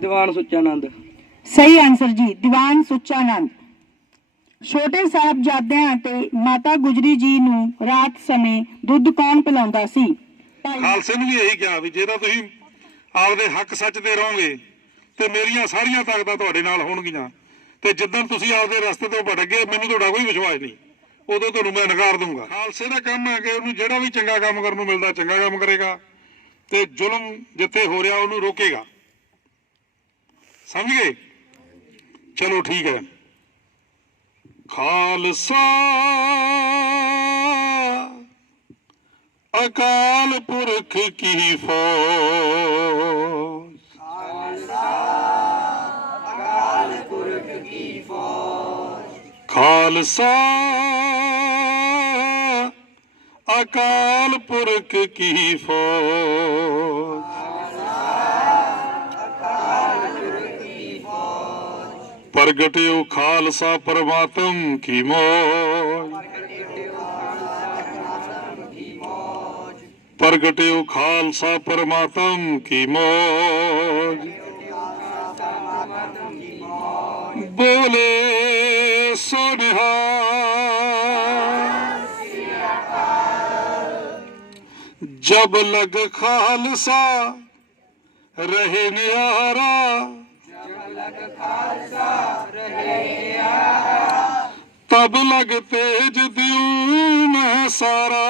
ਦੀਵਾਨ ਸੁੱਚਾਨੰਦ। ਸਹੀ ਆਨਸਰ ਜੀ, ਦੀਵਾਨ ਸੁੱਚਾਨੰਦ। ਛੋਟੇ ਸਾਹਿਬਜ਼ਾਦਿਆਂ ਅਤੇ ਮਾਤਾ ਗੁਜਰੀ ਜੀ ਨੂੰ ਰਾਤ ਸਮੇਂ ਦੁੱਧ ਕੌਣ ਪਿਲਾਉਂਦਾ ਸੀ? ਖਾਲਸੇ ਨੂੰ ਵੀ ਇਹੀ ਕਿਹਾ ਵੀ ਜੇ ਤਾਂ ਤੁਸੀਂ ਆਪਦੇ ਹੱਕ ਸੱਚ ਤੇ ਰਹੋਗੇ ਤੇ ਮੇਰੀਆਂ ਸਾਰੀਆਂ ਤਾਕਤਾਂ ਤੁਹਾਡੇ ਨਾਲ ਹੋਣਗੀਆਂ। ਤੇ ਜਿੱਦਣ ਤੁਸੀਂ ਆਪਦੇ ਰਸਤੇ ਤੋਂ ਭਟਕ ਗਏ, ਮੈਨੂੰ ਤੁਹਾਡਾ ਕੋਈ ਵਿਸ਼ਵਾਸ ਨਹੀਂ, ਉਦੋਂ ਤੁਹਾਨੂੰ ਮੈਂ ਨਕਾਰ ਦੂੰਗਾ। ਖਾਲਸੇ ਦਾ ਕੰਮ ਹੈ ਕਿ ਉਹਨੂੰ ਜਿਹੜਾ ਵੀ ਚੰਗਾ ਕੰਮ ਕਰਨ ਨੂੰ ਮਿਲਦਾ ਚੰਗਾ ਕੰਮ ਕਰੇਗਾ, ਤੇ ਜ਼ੁਲਮ ਜਿੱਥੇ ਹੋ ਰਿਹਾ ਉਹਨੂੰ ਰੋਕੇਗਾ। ਸਮਝ ਗਏ? ਚਲੋ ਠੀਕ ਹੈ। ਖਾਲਸਾ ਅਕਾਲ ਪੁਰਖ ਕੀ ਫੌਜ, ਖਾਲਸਾ ਅਕਾਲ ਪੁਰਖ ਕੀ ਫੌਜ, ਪ੍ਰਗਟਿਓ ਖਾਲਸਾ ਪਰਮਾਤਮ ਕੀ ਮੌਜ, ਪ੍ਰਗਟਿਓ ਖਾਲਸਾ ਪਰਮਾਤਮ ਕੀ ਮੌਜ। ਬੋਲੇ ਸੋ ਨਿਹਾਲ, ਜਬ ਲਗ ਖਾਲਸਾ ਰਹੇ ਨਿਆਰਾ, तब लग तेज दियूं मैं सारा,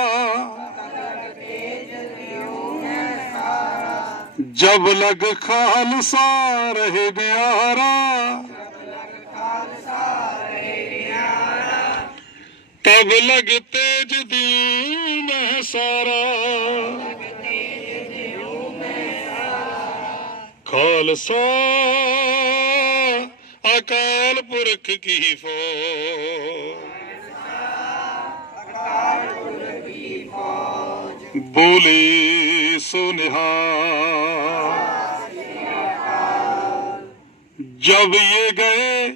जब लग खालसा रहे न्यारा, तब लग तेज दियूं मैं सारा, खालसा अकाल पुरख की फौज, बोले सो निहाल। जब ये गए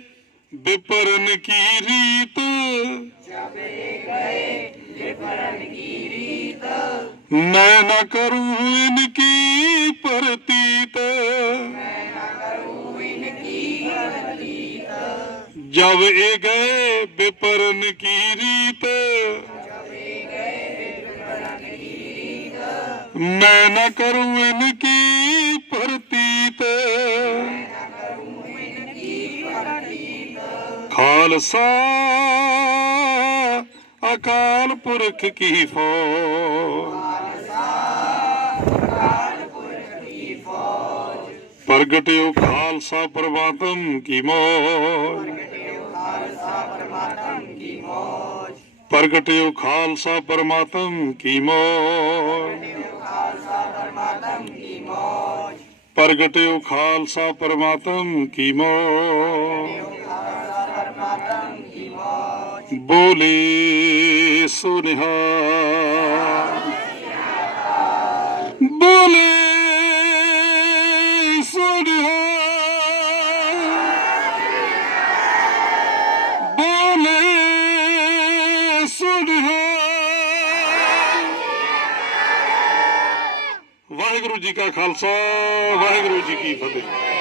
विपरन की रीत, मैं न करूं इनकी प्रतीत, जब ये गए विपरन की रीत, मैं न करूं इनकी प्रतीत, खालसा अकाल पुरख की फौज, प्रगटियो खालसा परमात्म की मौज, प्रगटियो खालसा परमात्म की मौज, प्रगटियो खालसा परमात्म की मौज। बोले सो निहाल, बोले सो निहाल, बोले सो निहाल। वाहिगुरु जी का खालसा, वाहिगुरु जी की फतेह।